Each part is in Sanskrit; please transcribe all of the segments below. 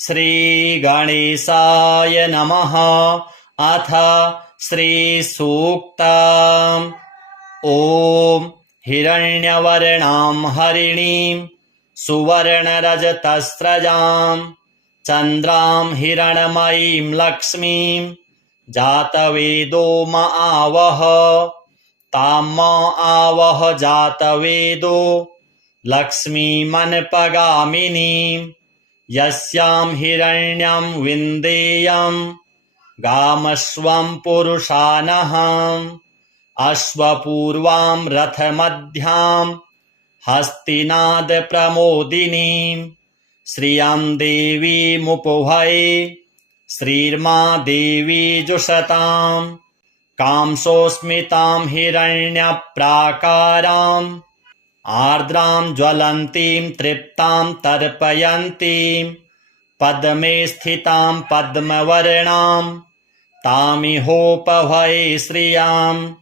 श्रीगणेशाय नमः। अथ श्रीसूक्तम्। ॐ हिरण्यवर्णां हरिणीं सुवर्णरजतस्रजां चन्द्रां हिरण्मयीं लक्ष्मीं जातवेदो म आवह। तां म आवह जातवेदो लक्ष्मीमनपगामिनीं यस्यां हिरण्यं विन्देयं गामश्वं पुरुषानहम्। अश्वपूर्वां रथमध्यां हस्तिनादप्रमोदिनीं श्रियं देवीमुपभये श्रीर्मा देवी जुषतां। कांसोऽस्मितां हिरण्यप्राकाराम् आर्द्रां ज्वलन्तीं तृप्तां तर्पयन्तीं पद्मे स्थितां पद्मवर्णां तामिहोपभये श्रियां।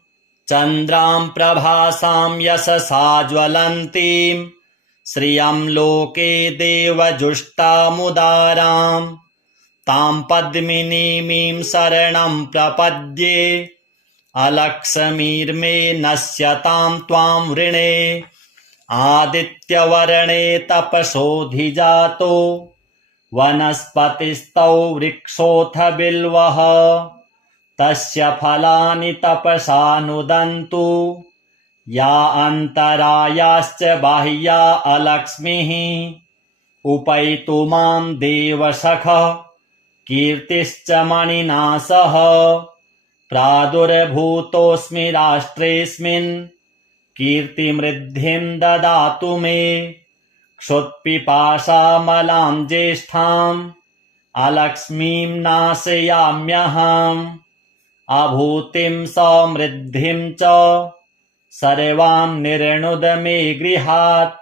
चन्द्रां प्रभासां यशसा ज्वलन्तीं श्रियं लोके देवजुष्टामुदारां। तां पद्मिनीमीं शरणं प्रपद्ये अलक्ष्मीर्मे नश्यतां त्वां वृणे। आदित्यवर्णे तपसोऽधिजातो वनस्पतिस्तौ वृक्षोऽथ बिल्वः। तस्य फलानि तपसा नुदन्तु या अन्तरायाश्च बाह्या अलक्ष्मीः। उपैतु मां देवसखः कीर्तिश्च मणिना सह। प्रादुर्भूतोऽस्मि राष्ट्रेऽस्मिन् कीर्तिमृद्धिं ददातु मे। क्षुत्पिपासामलां ज्येष्ठाम् अलक्ष्मीं नाशयाम्यहम्। अभूतिं समृद्धिं च सर्वां निर्णुद मे गृहात्।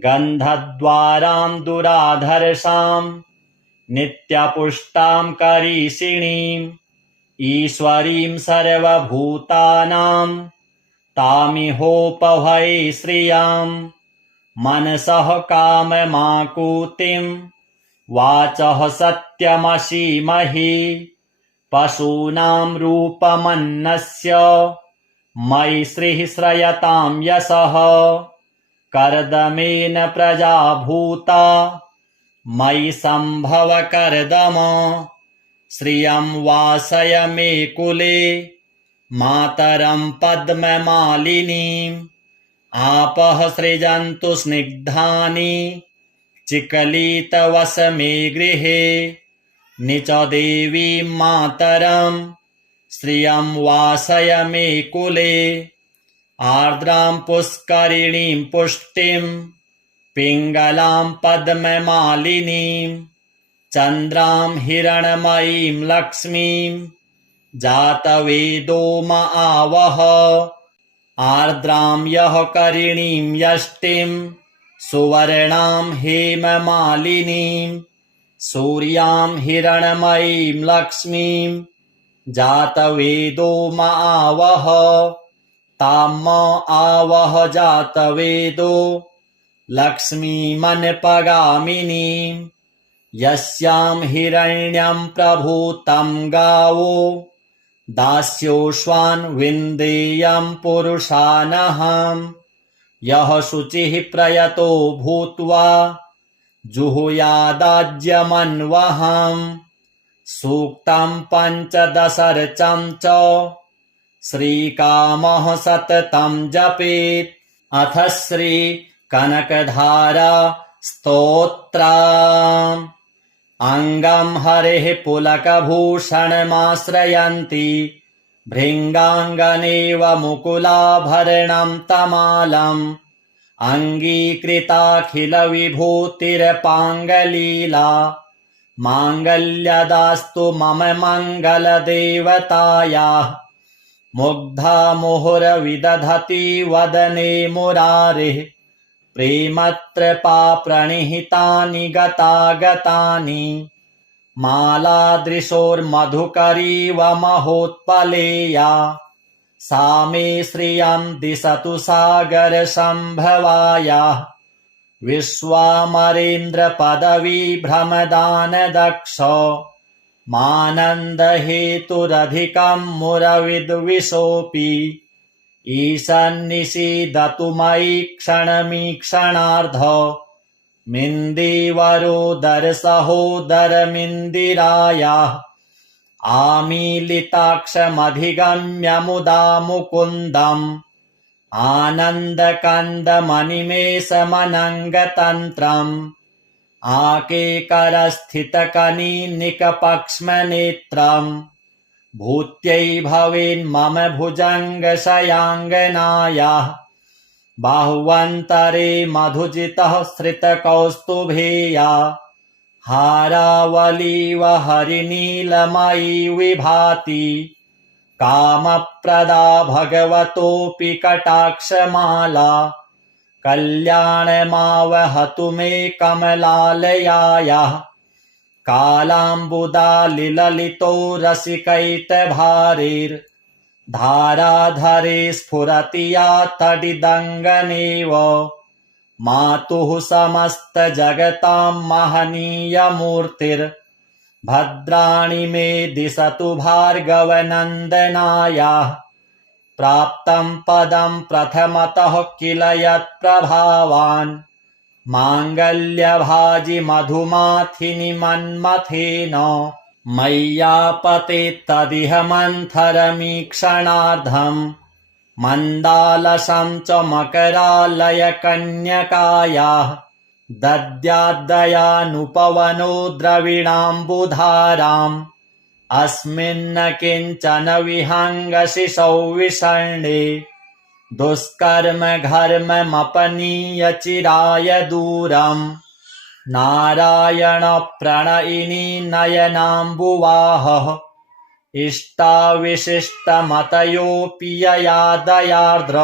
गन्धद्वारां दुराधर्षां नित्यपुष्टां करीषिणीम् ईश्वरीं सर्वभूतानां तामिहोपभये श्रियाम्। मनसः काममाकुतिं वाचः सत्यमसीमहि। पशूनां रूपमन्नस्य मयि श्रीः श्रयतां यशः। कर्दमेन प्रजा भूता मयि सम्भव कर्दम। श्रियं वासय मे कुले मातरं पद्ममालिनीम्। आपः सृजन्तु स्निग्धानि चिकलितवस मे गृहे। निच देवीं मातरं श्रियं वासय मे कुले। आर्द्रां पुष्करिणीं पुष्टिं पिङ्गलां पद्ममालिनीं चन्द्रां हिरण्मयीं लक्ष्मीं जातवेदो म आवह। आर्द्रां यः करिणीं यष्टिं सुवर्णां हेममालिनीं सूर्यां हिरण्मयीं लक्ष्मीं जातवेदो म आवह। तां म आवह जातवेदो लक्ष्मीमनपगामिनीं यस्यां हिरण्यं प्रभूतं गावो दास्योऽश्वान् विन्देयं पुरुषानहम्। यः शुचिः प्रयतो भूत्वा जुहुयादाज्यमन्वहम्। सूक्तं पञ्चदशर्चं च श्रीकामः सततं जपेत्। अथ श्री कनकधारा स्तोत्रम्। अङ्गं हरेः पुलकभूषणमाश्रयन्ति भृङ्गाङ्गनेव मुकुलाभरणं तमालम्। अङ्गीकृताखिलविभूतिरपाङ्गलीला माङ्गल्यदास्तु मम मङ्गलदेवतायाः। मुग्धा मुहुरविदधति वदने मुरारेः प्रेमत्रपा प्रणिहितानि गतागतानि। मालादृशोर्मधुकरीव महोत्पलेया सा मे श्रियं दिशतु सागरसम्भवायाः। विश्वामरेन्द्रपदवीभ्रमदानदक्ष मानन्दहेतुरधिकं मुरविद्विषोऽपि ईशन्निषीदतु मयि क्षणमीक्षणार्ध मिन्दीवरोदरसहोदरमिन्दिरायाः आमीलिताक्षमधिगम्य मुदा मुकुन्दम् आनन्दकन्दमनिमेषमनङ्गतन्त्रम् आकेकरस्थितकनीनिकपक्ष्मनेत्रम् भूत्यै भवेन्मम भुजङ्गशयाङ्गनायाः बाह्वन्तरे मधुजितः श्रितकौस्तुभेया हारावलीव हरिनीलमयी विभाति कामप्रदा भगवतोऽपि कटाक्षमाला कल्याणमावहतु मे कमलालयायाः कालाम्बुदालिललितो रसिकैटभारैर्धाराधरे स्फुरति या तडिदङ्गनेव मातुः समस्तजगतां महनीयमूर्तिर्भद्राणि मे दिशतु भार्गवनन्दनायाः प्राप्तं पदं प्रथमतः किल यत्प्रभावान् माङ्गल्यभाजि मधुमाथिनि मन्मथेन मय्यापते तदिह मन्थरमीक्षणार्धम् मन्दालसं च मकरालयकन्यकायाः दद्याद्दयानुपवनो द्रविणाम्बुधाराम् अस्मिन्न किञ्चन विहङ्गशिशौ विषण्णे दुष्कर्म घर्ममपनीय चिराय दूरम् नारायण प्रणयिनी नयनाम्बुवाहः इष्टाविशिष्टमतयोऽपि यया दयार्द्र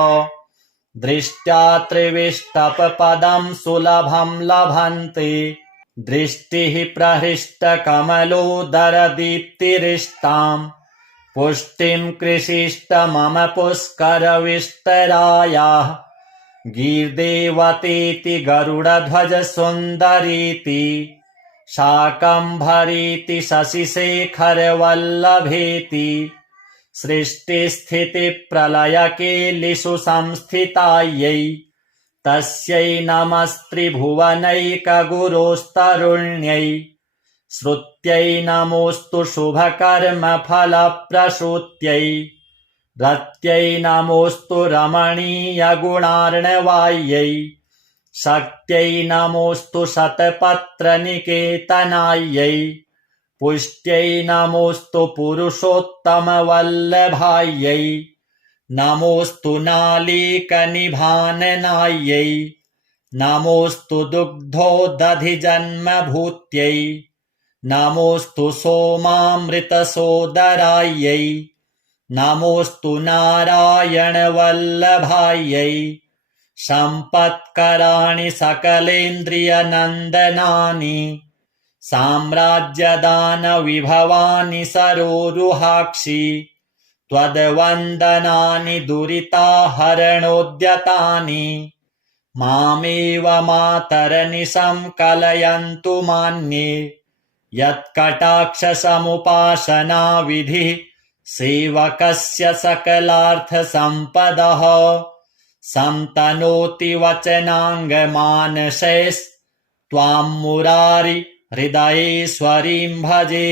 दृष्ट्या त्रिविष्टपदं सुलभं लभन्ते दृष्टिः प्रहृष्टकमलोदरदीप्तिरिष्टाम् पुष्टिं कृषिष्ट मम पुष्करविष्टरायाः गीर्देवतेति गरुडध्वजसुन्दरीति शाकम्भरीति शशिशेखरवल्लभेति सृष्टिस्थितिप्रलयकेलिषु संस्थितायै तस्यै नमस्त्रिभुवनैकगुरोस्तरुण्यै श्रुत्यै नमोऽस्तु शुभकर्मफलप्रसूत्यै रत्यै नमोऽस्तु रमणीयगुणार्णवायै शक्त्यै नमोऽस्तु शतपत्रनिकेतनायै पुष्ट्यै नमोऽस्तु पुरुषोत्तमवल्लभायै नमोऽस्तु नालीकनिभाननायै नमोऽस्तु दुग्धोदधिजन्मभूत्यै नमोऽस्तु सोमामृतसोदरायै नमोऽस्तु नारायणवल्लभायै सम्पत्कराणि सकलेन्द्रियनन्दनानि साम्राज्यदानविभवानि सरोरुहाक्षि त्वद्वन्दनानि दुरिताहरणोद्यतानि मामेव मातरनिशं कलयन्तु मान्ये यत्कटाक्षसमुपासनाविधिः सेवकस्य सकलार्थसम्पदः सन्तनोति वचनाङ्गमानसैस्त्वां मुरारि हृदयेश्वरीं भजे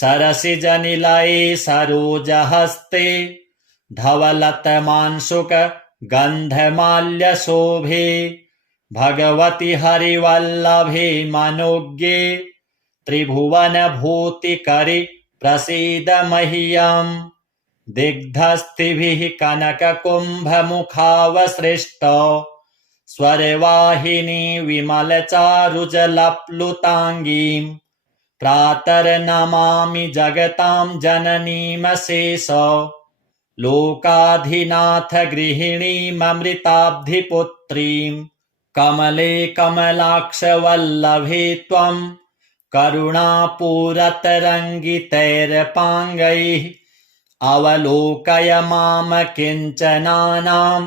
सरसिजनिलये सरोजहस्ते धवलतमांशुक गन्धमाल्यशोभे भगवति हरिवल्लभे मनोज्ञे त्रिभुवनभूतिकरि प्रसीद मह्यम् दिग्धस्थिभिः कनककुम्भमुखावसृष्ट स्वरवाहिनी विमलचारुजलप्लुताङ्गीम् प्रातर्नमामि जगतां जननीमशेष लोकाधिनाथ गृहिणीममृताब्धिपुत्रीम् कमले कमलाक्षवल्लभे त्वम् करुणापूरतरङ्गितैरपाङ्गैः अवलोकय माम किञ्चनानां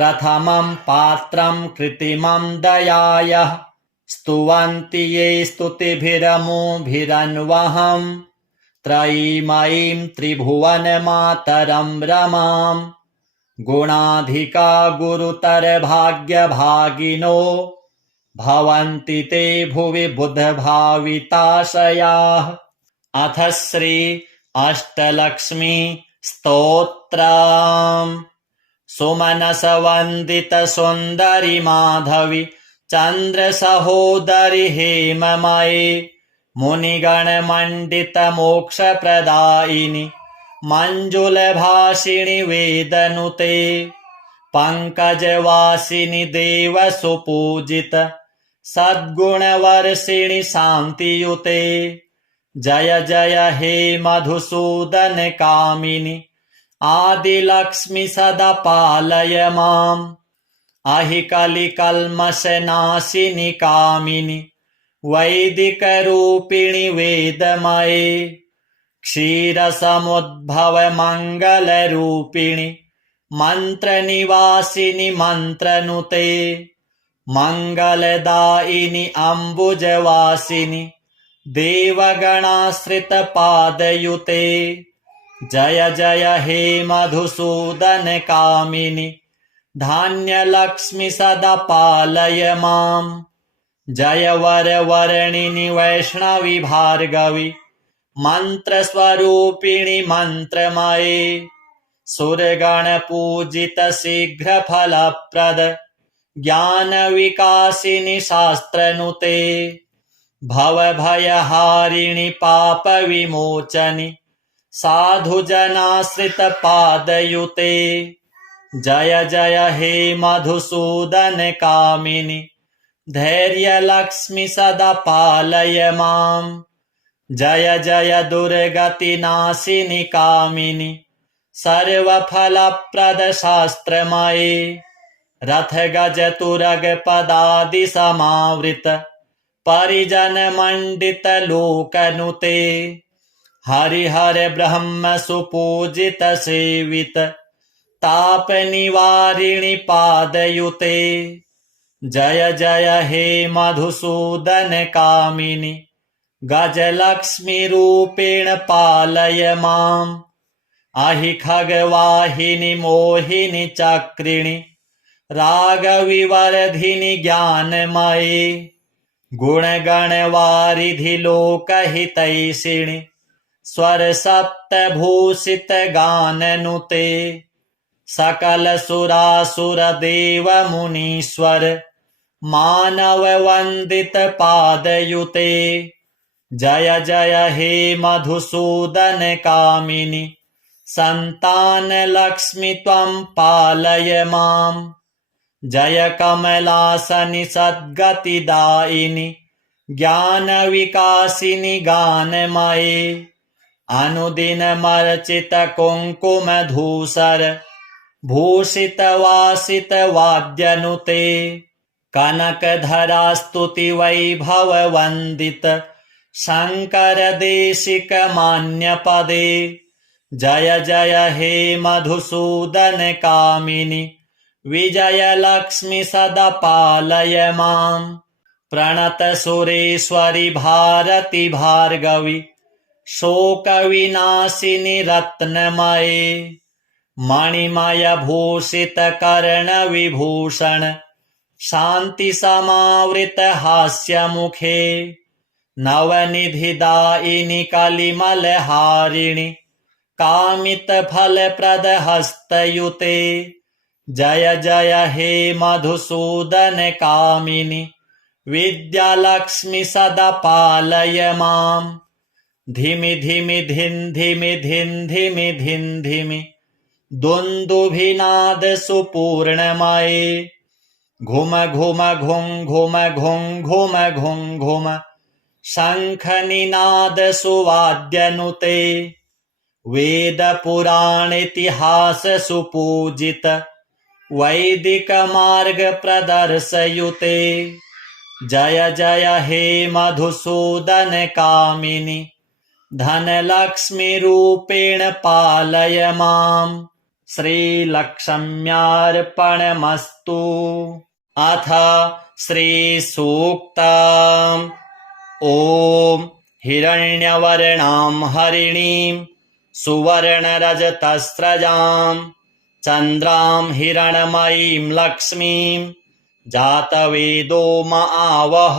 प्रथमं पात्रं कृत्रिमं दयायः स्तुवन्ति ये स्तुतिभिरमुभिरन्वहम् त्रयीमयीं त्रिभुवनमातरं रमाम् गुणाधिका गुरुतरभाग्यभागिनो भवन्ति ते भुवि बुधभाविताशयाः। अथ श्री अष्टलक्ष्मी स्तोत्रम्। सुमनसवन्दित सुन्दरि माधवी चन्द्र सहोदरि हेममये मुनिगणमण्डित मोक्षप्रदायिनि मञ्जुलभाषिणि वेदनुते पङ्कजवासिनि देवसुपूजित सद्गुणवर्षिणि शान्तियुते जय जय हे मधुसूदन कामिनि आदिलक्ष्मि सदा पालय माम् अहि कलिकल्मषनाशिनि कामिनि वैदिकरूपिणि वेदमये क्षीरसमुद्भव मङ्गलरूपिणि मन्त्रनिवासिनि मन्त्रनुते मङ्गलदायिनि अम्बुजवासिनि देवगणाश्रितपादयुते जय जय हे मधुसूदन कामिनि धान्यलक्ष्मि सदा पालय माम् जय वरवर्णिनि वैष्णवि भार्गवि मन्त्रस्वरूपिणि मन्त्रमये सुरगणपूजित शीघ्रफलप्रद ज्ञानविकासिनि शास्त्रनुते भवभयहारिणि पापविमोचनि साधुजनाश्रितपादयुते जय जय हे मधुसूदन कामिनि धैर्यलक्ष्मि सदा पालय माम् जय जय दुर्गतिनाशिनि कामिनि सर्वफलप्रद शास्त्रमये रथगजतुरगपदादि समावृत परिजनमण्डित लोकनुते हरिहर ब्रह्म सुपूजित सेवित तापनिवारिणि पादयुते जय जय हे मधुसूदन कामिनि गजलक्ष्मी रूपेण पालय माम् अहि खगवाहिनि मोहिनि चक्रिणि रागविवर्धिनि ज्ञानमये गुणगणवारिधि लोकहितैषिणि स्वरसप्तभूषित गाननुते सकलसुरासुरदेव मुनीश्वर मानववन्दित पादयुते जय जय हे मधुसूदन कामिनि सन्तानलक्ष्मि त्वं पालय माम् जय कमलासनि सद्गतिदायिनि ज्ञानविकासिनि गानमये अनुदिनमर्चित कुङ्कुमधूसर भूषितवासित वाद्यनुते कनकधरास्तुति वैभववन्दित शङ्कर देशिक मान्यपदे जय जय हे मधुसूदन कामिनि विजयलक्ष्मि सदा पालय माम् प्रणत सुरेश्वरि भारति भार्गवि शोकविनाशिनि रत्नमये मणिमय भूषित कर्णविभूषण शान्ति समावृत हास्यमुखे नवनिधिदायिनि कलिमलहारिणि कामितफलप्रद हस्तयुते जय जय हे मधुसूदन कामिनि विद्यालक्ष्मि सदा पालय माम् धिमि धिमि धिन् धिमि धिन् धिमि धिन् धिमि दुन्दुभिनाद सुपूर्णमये घुम घुम घुं घुम घुं घुम घुं घुम शङ्खनिनाद सुवाद्यनुते वेद पुराण इतिहास सुपूजित वैदिक मार्ग प्रदर्शयुते जय जय हे मधुसूदन कामिनि धनलक्ष्मी रूपेण पालय माम् श्रीलक्ष्म्यार्पणमस्तु। अथ श्रीसूक्तम्। ॐ हिरण्यवर्णां हरिणीं सुवर्णरजतस्रजां चन्द्रां हिरण्मयीं लक्ष्मीं जातवेदो म आवह।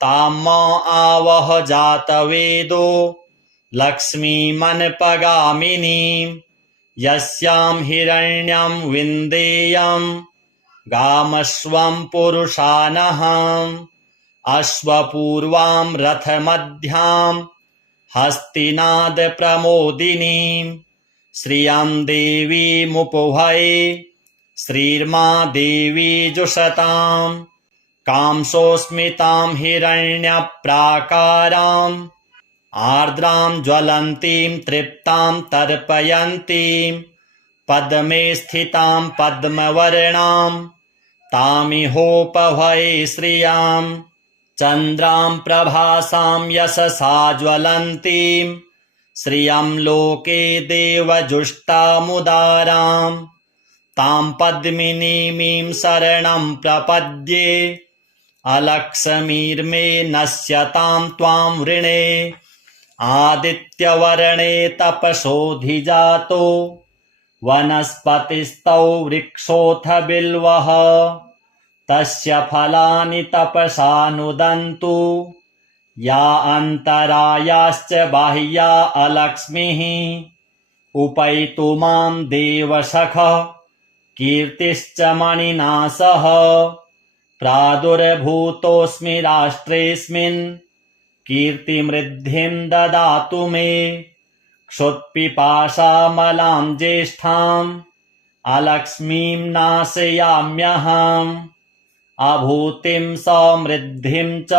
तां म आवह जातवेदो लक्ष्मीमनपगामिनीं यस्यां हिरण्यं विन्देयं गामश्वं पुरुषानहम्। अश्वपूर्वां रथमध्यां हस्तिनादप्रमोदिनीं श्रियं देवीमुपभये श्रीर्मा देवी जुषताम्। कांसोऽस्मितां हिरण्यप्राकाराम् आर्द्रां ज्वलन्तीं तृप्तां तर्पयन्तीं पद्मे स्थितां पद्मवर्णां तामिहोपभये श्रियाम्। चन्द्रां प्रभासां यशसा ज्वलन्तीं श्रियं लोके देवजुष्टामुदारां तां पद्मिनीमीं शरणं प्रपद्ये अलक्ष्मीर्मे नश्यतां त्वां वृणे। आदित्यवर्णे तपसोऽधिजातो वनस्पतिस्तौ वृक्षोऽथ बिल्वः तस्य फलानि तपसा नुदन्तु। या अन्तरायाश्च बाह्या अलक्ष्मीः उपैतु मां देवसखः कीर्तिश्च मणिना सह। प्रादुर्भूतोऽस्मि राष्ट्रेऽस्मिन् कीर्तिमृद्धिं ददातु मे। क्षुत्पिपासामलां ज्येष्ठाम् अलक्ष्मीं नाशयाम्यहम्। अभूतिं समृद्धिं च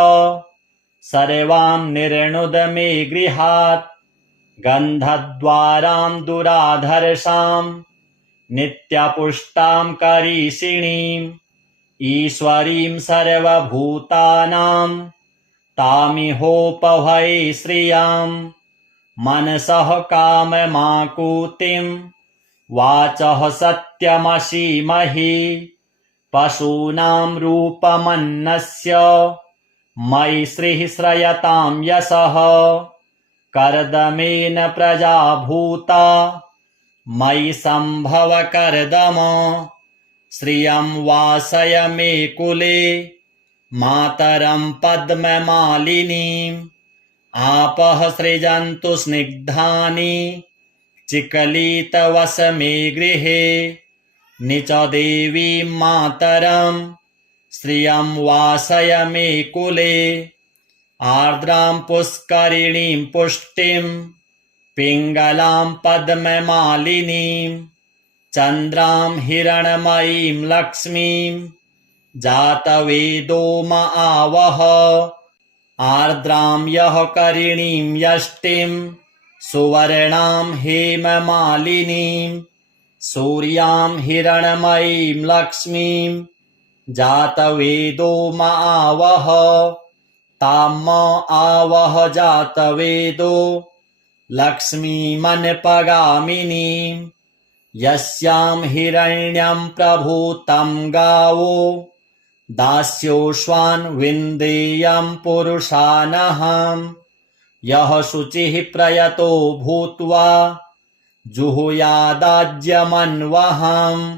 सर्वां निर्णुद मे गृहात्। गन्धद्वारां दुराधर्षां नित्यपुष्टां करीषिणीम् ईश्वरीं सर्वभूतानां तामिहोपभये श्रियाम्। मनसः काममाकुतिं वाचः सत्यमसीमहि। पशूनां रूपमन्नस्य मयि श्रीः श्रयतां यशः। कर्दमेन प्रजा भूता मयि सम्भव कर्दम। श्रियं वासय मे कुले मातरं पद्ममालिनीम्। आपः सृजन्तु स्निग्धानि चिकलितवस मे गृहे। निच देवीं मातरं श्रियं वासय मे कुले। आर्द्रां पुष्करिणीं पुष्टिं पिङ्गलां पद्ममालिनीं चन्द्रां हिरण्मयीं लक्ष्मीं जातवेदो म आवह। आर्द्रां यः करिणीं यष्टिं सुवर्णां हेममालिनीं सूर्यां हिरण्मयीं लक्ष्मीं जातवेदो म आवह। तां म आवह जातवेदो लक्ष्मीमनपगामिनीं यस्यां हिरण्यं प्रभूतं गावो दास्योऽश्वान् विन्देयं पुरुषानहम्। यः शुचिः प्रयतो भूत्वा जुहुयादाज्यमन्वहम्।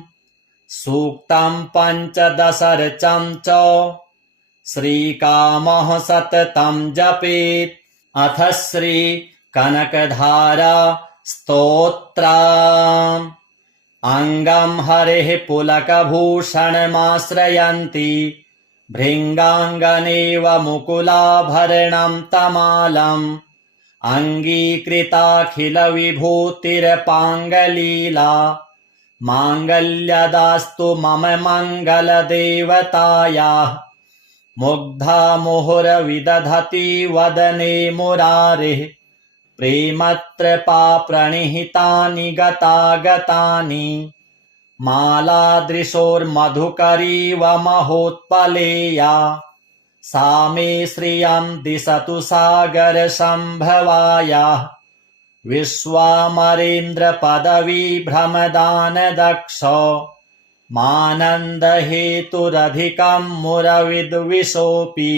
सूक्तं पञ्चदशर्चं च श्रीकामः सततं जपेत्। अथ श्री कनकधारा स्तोत्रम्। अङ्गं हरेः पुलकभूषणमाश्रयन्ति भृङ्गाङ्गनेव मुकुलाभरणं तमालम्। अङ्गीकृताखिलविभूतिरपाङ्गलीला माङ्गल्यदास्तु मम मङ्गलदेवतायाः। मुग्धा मुहुरविदधति वदने मुरारेः प्रेमत्रपा प्रणिहितानि गतागतानि। मालादृशोर्मधुकरीव महोत्पलेया सा मे श्रियं दिशतु सागरसम्भवायाः। विश्वामरेन्द्र पदवी भ्रमदान दक्ष मानन्द हेतुरधिकं मुरविद्विषोऽपि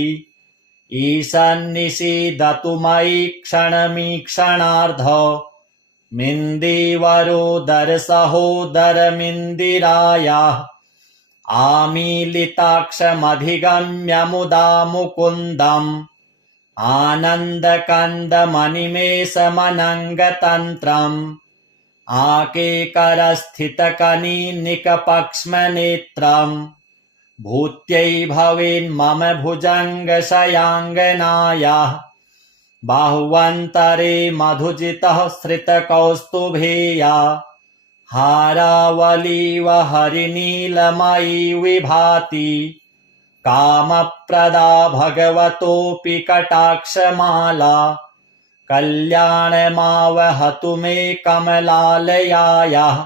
ईशन्निषीदतु मयि क्षणमीक्षणार्ध मिन्दीवरोदरसहोदरमिन्दिरायाः आमीलिताक्षमधिगम्य मुदा मुकुन्दम् आनन्दकन्दमनिमेषमनङ्गतन्त्रम् आकेकरस्थितकनीनिकपक्ष्मनेत्रम् भूत्यै भवेन्मम भुजङ्गशयाङ्गनायाः बाह्वन्तरे मधुजितः श्रितकौस्तुभेया हारावलीव हरिनीलमयी विभाति कामप्रदा भगवतोऽपि कटाक्षमाला कल्याणमावहतु मे कमलालयायाः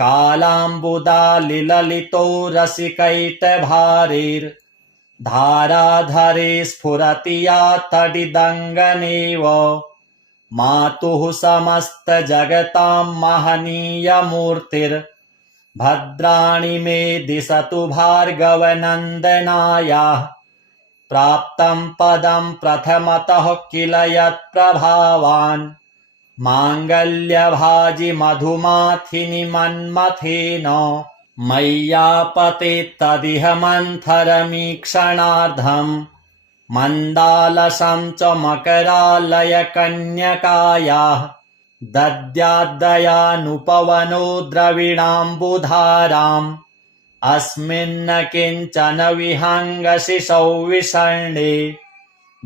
कालाम्बुदालिललितो रसिकैटभारैर्धाराधरे स्फुरति या तडिदङ्गनेव मातुः समस्तजगतां महनीयमूर्तिर्भद्राणि मे दिशतु भार्गवनन्दनायाः प्राप्तं पदं प्रथमतः किल यत्प्रभावान् माङ्गल्यभाजि मधुमाथिनि मन्मथेन मय्यापतेत्तदिह मन्थरमीक्षणार्धम् मन्दालसं च मकरालयकन्यकायाः दद्याद्दयानुपवनो द्रविणाम्बुधाराम् अस्मिन्न किञ्चन विहङ्गशिशौ विषण्णे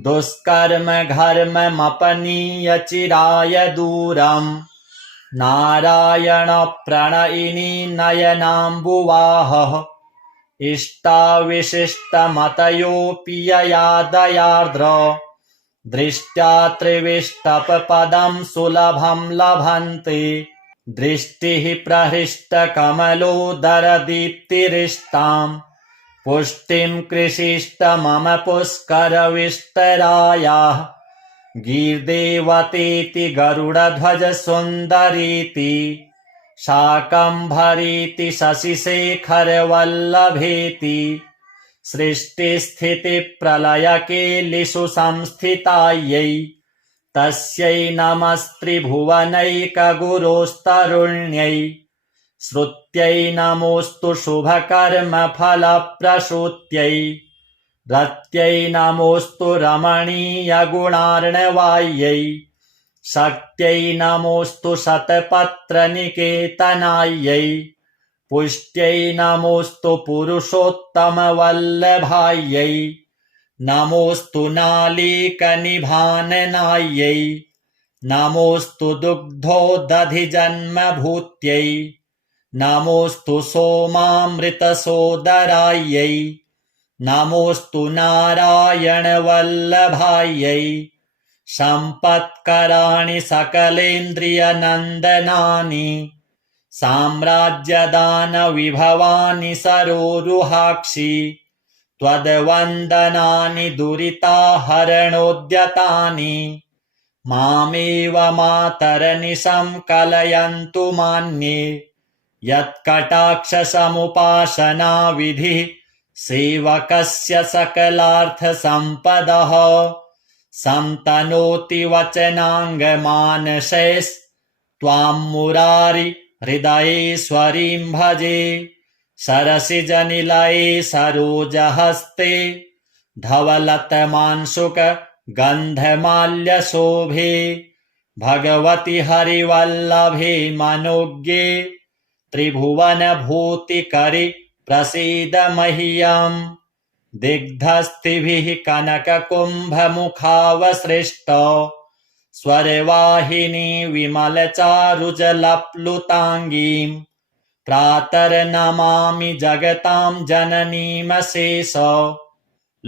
दुष्कर्म घर्ममपनीय चिराय दूरम् नारायण प्रणयिनी नयनाम्बुवाहः इष्टाविशिष्टमतयोऽपि यया दयार्द्र दृष्ट्या त्रिविष्टपदं सुलभं लभन्ते दृष्टिः प्रहृष्टकमलोदरदीप्तिरिष्टाम् पुष्टिं कृषिष्ट मम पुष्करविष्टरायाः गीर्देवतेति गरुडध्वज सुन्दरीति शाकम्भरीति शशिशेखरवल्लभेति सृष्टिस्थितिप्रलयकेलिषु संस्थितायै तस्यै नमस्त्रिभुवनैकगुरोस्तरुण्यै श्रुत्यै नमोऽस्तु शुभकर्मफलप्रसूत्यै रत्यै नमोऽस्तु रमणीयगुणार्णवायै शक्त्यै नमोऽस्तु शतपत्रनिकेतनायै पुष्ट्यै नमोऽस्तु पुरुषोत्तमवल्लभायै नमोऽस्तु नालीकनिभाननायै नमोऽस्तु दुग्धोदधिजन्मभूत्यै नमोऽस्तु सोमामृतसोदरायै नमोऽस्तु नारायणवल्लभायै सम्पत्कराणि सकलेन्द्रियनन्दनानि साम्राज्यदानविभवानि सरोरुहाक्षि त्वद्वन्दनानि दुरिताहरणोद्यतानि मामेव मातरनिशं कलयन्तु मान्ये यत्कटाक्षसमुपासना विधिः सेवकस्य सकलार्थसम्पदः संतनोति वचनाङ्गमानसैस्त्वां मुरारि हृदयेश्वरीं भजे सरसिजनिलये सरोजहस्ते धवलतमांशुक गन्धमाल्यशोभे भगवति हरिवल्लभे मनोज्ञे त्रिभुवनभूतिकरि प्रसीद मह्यम् दिग्धस्तिभिः कनककुम्भमुखावसृष्ट स्वरवाहिनी विमलचारुजलप्लुताङ्गीं प्रातर्नमामि जगतां जननीमशेष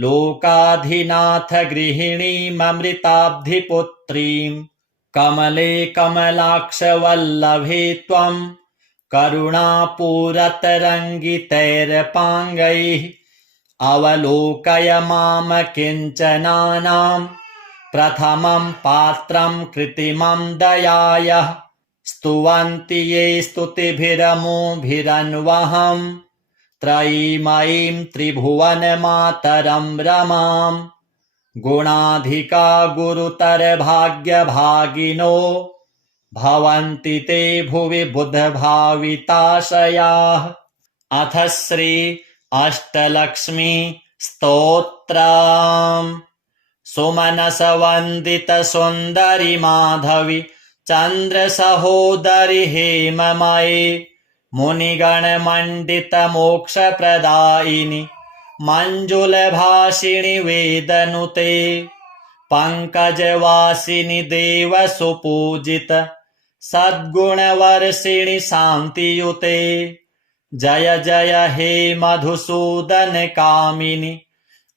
लोकाधिनाथ गृहिणीममृताब्धिपुत्रीं कमले कमलाक्षवल्लभे त्वं करुणापूरतरङ्गितैरपाङ्गैः अवलोकय माम किञ्चनानां प्रथमं पात्रं कृत्रिमं दयायः स्तुवन्ति ये स्तुतिभिरमुभिरन्वहम् त्रयीमयीं त्रिभुवनमातरं रमाम् गुणाधिका गुरुतरभाग्यभागिनो भवन्ति ते भुवि बुधभाविताशयाः। अथ श्री अष्टलक्ष्मी स्तोत्रम्। सुमनसवन्दित सुन्दरि माधवी चन्द्रसहोदरि हेममये मुनिगणमण्डित मोक्षप्रदायिनि मञ्जुलभाषिणि वेदनुते पङ्कजवासिनि देवसुपूजित सद्गुणवर्षिणि शान्तियुते जय जय हे मधुसूदन कामिनि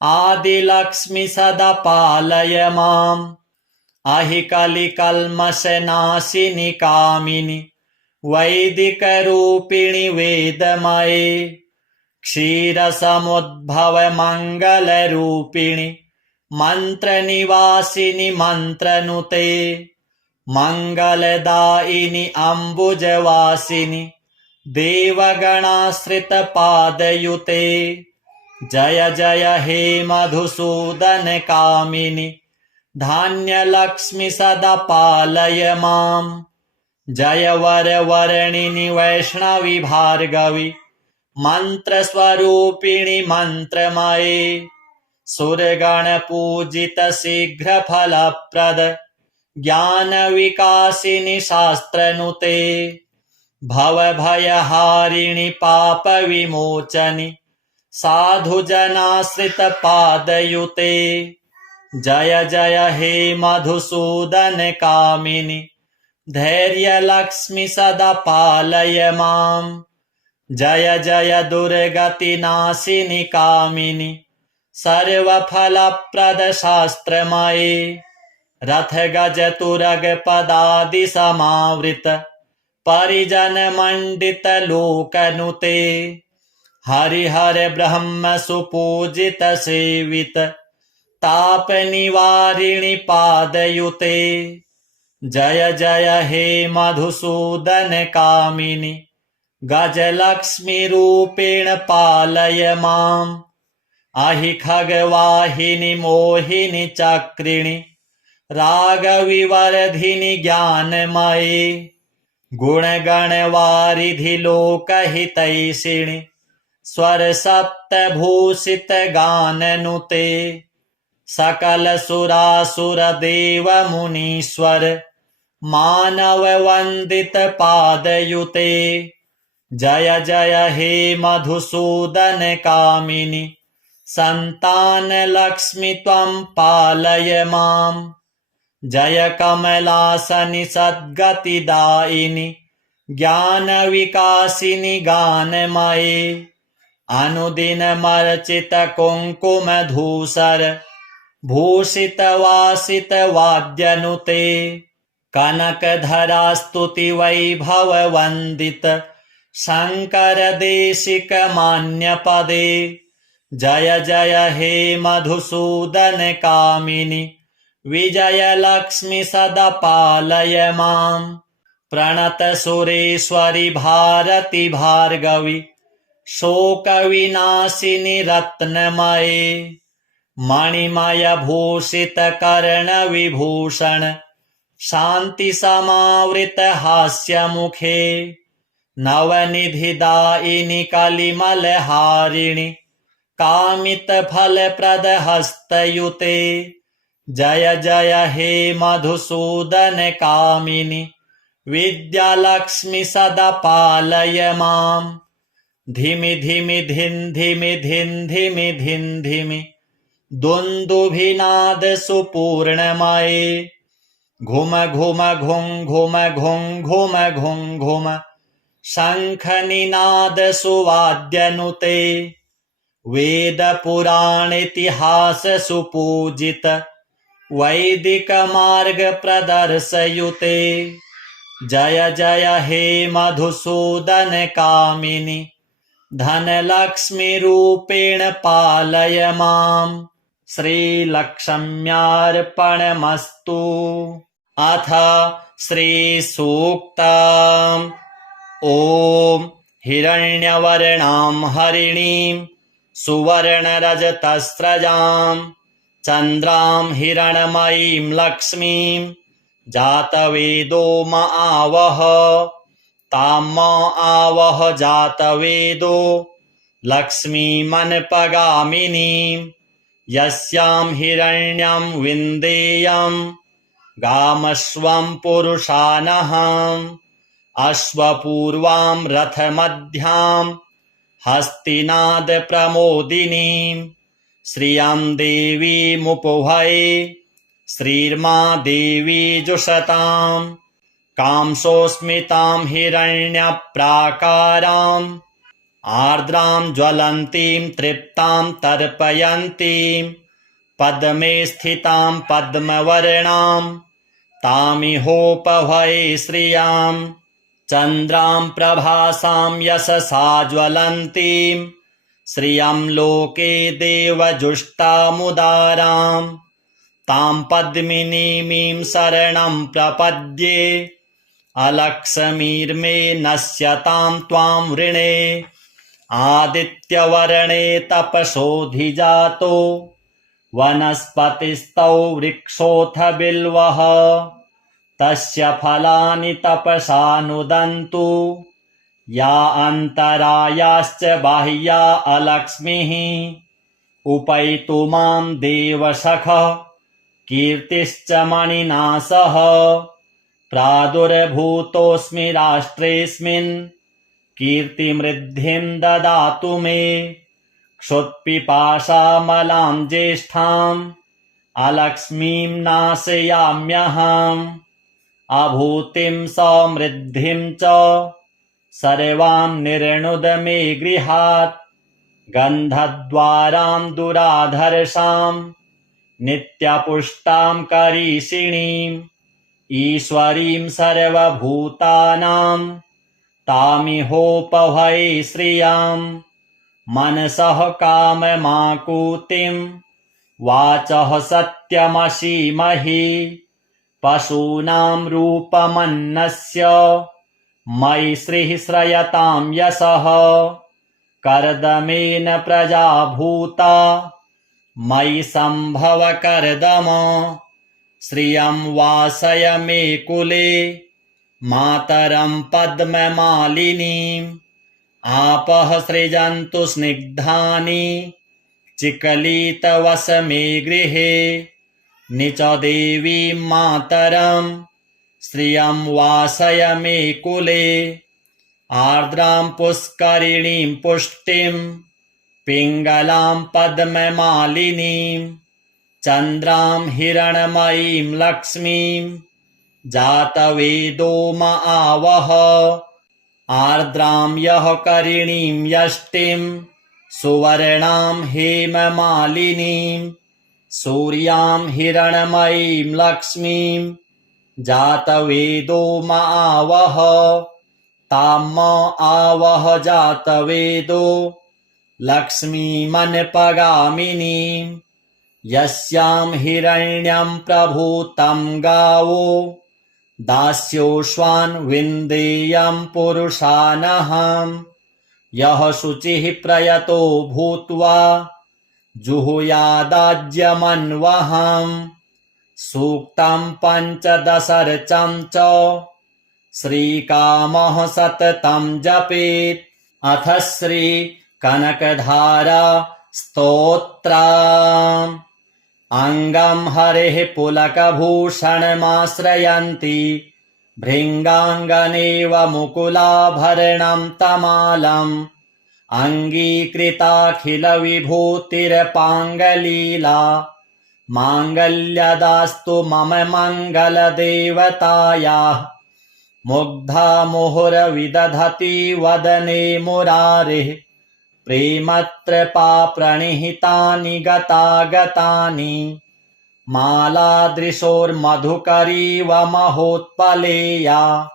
आदिलक्ष्मि सदा पालय माम् अहिकलिकल्मषनाशिनि कामिनि वैदिकरूपिणि वेदमये क्षीरसमुद्भव मङ्गलरूपिणि मन्त्रनिवासिनि मन्त्रनुते मङ्गलदायिनि अम्बुजवासिनि देवगणाश्रितपादयुते जय जय हे मधुसूदन कामिनि धान्यलक्ष्मि सदा पालय माम् जय वरवर्णिनि वैष्णवि भार्गवि मन्त्रस्वरूपिणि मन्त्रमये सुरगणपूजित शीघ्रफलप्रद ज्ञानविकासिनि शास्त्रनुते भवभयहारिणि पापविमोचनि साधुजनाश्रितपादयुते जय जय हे मधुसूदन कामिनि धैर्यलक्ष्मि सदा पालय माम् जय जय दुर्गतिनाशिनि कामिनि सर्वफलप्रद शास्त्रमये रथगजतुरगपदादि समावृत परिजनमण्डित लोकनुते हरिहर ब्रह्म सुपूजित सेवित तापनिवारिणि पादयुते जय जय हे मधुसूदन कामिनि गजलक्ष्मी रूपेण पालय माम् अहि खगवाहिनि मोहिनि चक्रिणि रागविवर्धिनि ज्ञानमये गुणगणवारिधि लोकहितैषिणि स्वरसप्तभूषित गाननुते सकलसुरासुरदेव मुनीश्वर मानववन्दित पादयुते जय जय हे मधुसूदन कामिनि सन्तानलक्ष्मि त्वं पालय माम् जय कमलासनि सद्गतिदायिनि ज्ञानविकासिनि गानमये अनुदिनमर्चित कुङ्कुमधूसर भूषितवासित वाद्यनुते कनकधरास्तुति वैभववन्दित शङ्कर देशिक मान्यपदे जय जय हे मधुसूदन कामिनि विजयलक्ष्मि सदा पालय माम् प्रणत सुरेश्वरि भारति भार्गवि शोकविनाशिनि रत्नमये मणिमय भूषित कर्णविभूषण शान्ति समावृत हास्यमुखे नवनिधिदायिनि कलिमलहारिणि कामितफलप्रद हस्तयुते जय जय हे मधुसूदन कामिनि विद्यालक्ष्मि सदा पालय माम् धिमि धिमि धिन् धिमि धिन् धिमि धिन् धिमि दुन्दुभिनाद सुपूर्णमये घुम घुम घुं घुम घुं घुम घुं घुम शङ्खनिनाद सुवाद्यनुते वेदपुराणेतिहास सुपूजित वैदिक मार्ग प्रदर्शयुते जय जय हे मधुसूदन कामिनि धनलक्ष्मी रूपेण पालय माम् श्रीलक्ष्म्यार्पणमस्तु। अथ श्रीसूक्तम्। ॐ हिरण्यवर्णां हरिणीं सुवर्णरजतस्रजां चन्द्रां हिरण्मयीं लक्ष्मीं जातवेदो म आवह। तां म आवह जातवेदो लक्ष्मीमनपगामिनीं यस्यां हिरण्यं विन्देयं गामश्वं पुरुषानहम्। अश्वपूर्वां रथमध्यां हस्तिनादप्रमोदिनीं श्रियं देवीमुपभये श्रीर्मा देवी जुषतां। कांसोऽस्मितां हिरण्यप्राकाराम् आर्द्रां ज्वलन्तीं तृप्तां तर्पयन्तीं पद्मे स्थितां पद्मवर्णां तामिहोपभये श्रियां। चन्द्रां प्रभासां यशसा ज्वलन्तीं श्रियं लोके देवजुष्टामुदारां। तां पद्मिनीमीं शरणं प्रपद्ये अलक्ष्मीर्मे नश्यतां त्वां वृणे। आदित्यवर्णे तपसोऽधिजातो वनस्पतिस्तौ वृक्षोऽथ बिल्वः। तस्य फलानि तपसा नुदन्तु या अन्तरायाश्च बाह्या अलक्ष्मीः। उपैतु मां देवसखः कीर्तिश्च मणिना सह। प्रादुर्भूतोऽस्मि राष्ट्रेऽस्मिन् कीर्तिमृद्धिं ददातु मे। क्षुत्पिपासामलां ज्येष्ठाम् अलक्ष्मीं नाशयाम्यहम्। अभूतिं समृद्धिं च सर्वां निर्णुद मे गृहात्। गन्धद्वारां दुराधर्षां नित्यपुष्टां करीषिणीम् ईश्वरीं सर्वभूतानां तामिहोपभये श्रियां। मनसः काममाकुतिं वाचः सत्यमसीमहि। पशूनां रूपमन्नस्य मयि श्रीः श्रयतां यशः। कर्दमेन प्रजा भूता मयि सम्भव कर्दम। श्रियं वासय मे कुले मातरं पद्ममालिनीम्। आपः सृजन्तु स्निग्धानि चिकलितवस मे गृहे। निच देवीं मातरं श्रियं वासय मे कुले। आर्द्रां पुष्करिणीं पुष्टिं पिङ्गलां पद्ममालिनीं चन्द्रां हिरण्मयीं लक्ष्मीं जातवेदो म आवह। आर्द्रां यः करिणीं यष्टिं सुवर्णां हेममालिनीं सूर्यां हिरण्मयीं लक्ष्मीं जातवेदो म आवह। तां म आवह जातवेदो लक्ष्मीमनपगामिनीं यस्यां हिरण्यं प्रभूतं गावो दास्योऽश्वान् विन्देयं पुरुषानहम्। यः शुचिः प्रयतो भूत्वा जुहुयादाज्यमन्वहम्। सूक्तं पञ्चदशर्चं च श्रीकामः सततं जपेत्। अथ श्री कनकधारा स्तोत्रम्। अङ्गं हरेः पुलकभूषणमाश्रयन्ति भृङ्गाङ्गनेव मुकुलाभरणं तमालम्। अङ्गीकृताखिलविभूतिरपाङ्गलीला माङ्गल्यदास्तु मम मङ्गलदेवतायाः। मुग्धा मुहुरविदधति वदने मुरारिः प्रेमत्रपा प्रणिहितानि गतागतानि। मालादृशोर्मधुकरीव महोत्पलेया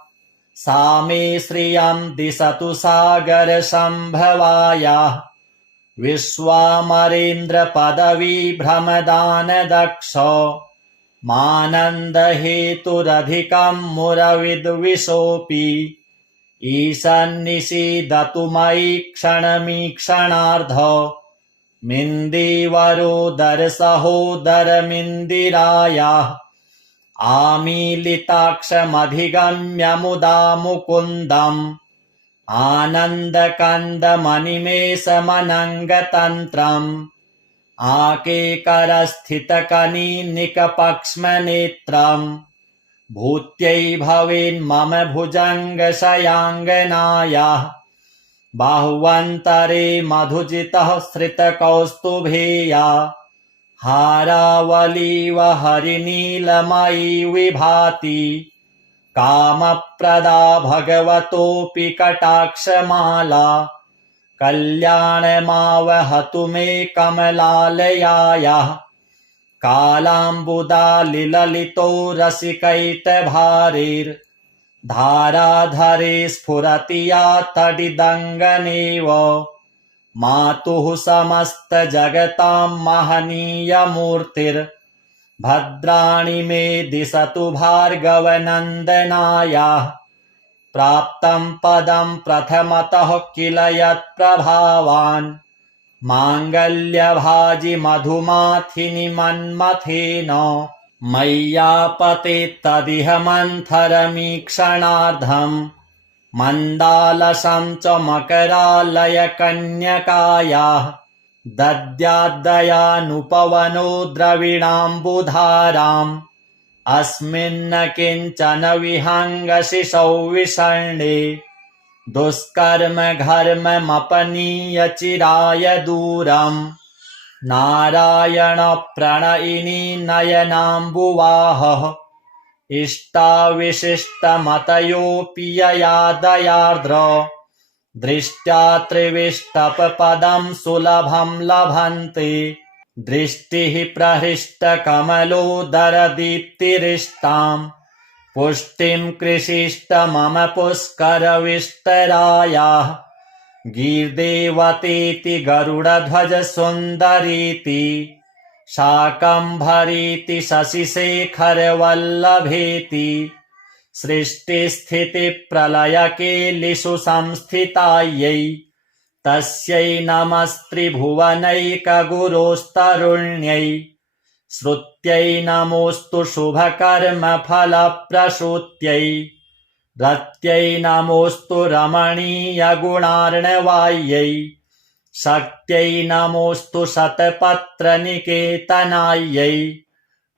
सा मे श्रियं दिशतु सागरसम्भवायाः। विश्वामरेन्द्र पदवी भ्रमदान दक्ष मानन्द हेतुरधिकं मुरविद्विषोऽपि ईशन्निषीदतु मयि क्षणमीक्षणार्ध मिन्दीवरोदरसहोदरमिन्दिरायाः आमीलिताक्षमधिगम्य मुदा मुकुन्दम् आनन्दकन्दमनिमेषमनङ्गतन्त्रम् आकेकरस्थितकनीनिकपक्ष्मनेत्रम् भूत्यै भवेन्मम भुजङ्गशयाङ्गनायाः बाह्वन्तरे मधुजितः श्रितकौस्तुभेया हारावलीव हरिनीलमयी विभाति कामप्रदा भगवतोऽपि कटाक्षमाला कल्याणमावहतु मे कमलालयायाः कालाम्बुदालिललितो रसिकैटभारैर्धाराधरे स्फुरति या तडिदङ्गनेव मातुः समस्तजगतां महनीयमूर्तिर्भद्राणि मे दिशतु भार्गवनन्दनायाः प्राप्तं पदं प्रथमतः किल यत्प्रभावान् माङ्गल्यभाजि मधुमाथिनि मन्मथेन मय्यापतेत्तदिह मन्थरमीक्षणार्धम् मन्दालसं च मकरालयकन्यकायाः दद्याद्दयानुपवनो द्रविणाम्बुधाराम् अस्मिन्न किञ्चन विहङ्गशिशौ विषण्णे दुष्कर्म घर्ममपनीय चिराय दूरम् नारायण प्रणयिनी नयनाम्बुवाहः इष्टाविशिष्टमतयोऽपि यया दयार्द्र दृष्ट्या त्रिविष्टपदं सुलभं लभन्ते दृष्टिः प्रहृष्टकमलोदरदीप्तिरिष्टाम् पुष्टिं कृषिष्ट मम पुष्करविष्टरायाः गीर्देवतेति गरुडध्वज सुन्दरीति शाकम्भरीति शशिशेखरवल्लभेति सृष्टिस्थितिप्रलयकेलिषु संस्थितायै तस्यै नमस्त्रिभुवनैकगुरोस्तरुण्यै श्रुत्यै नमोऽस्तु शुभकर्मफलप्रसूत्यै रत्यै नमोऽस्तु रमणीयगुणार्णवायै शक्त्यै नमोऽस्तु शतपत्रनिकेतनायै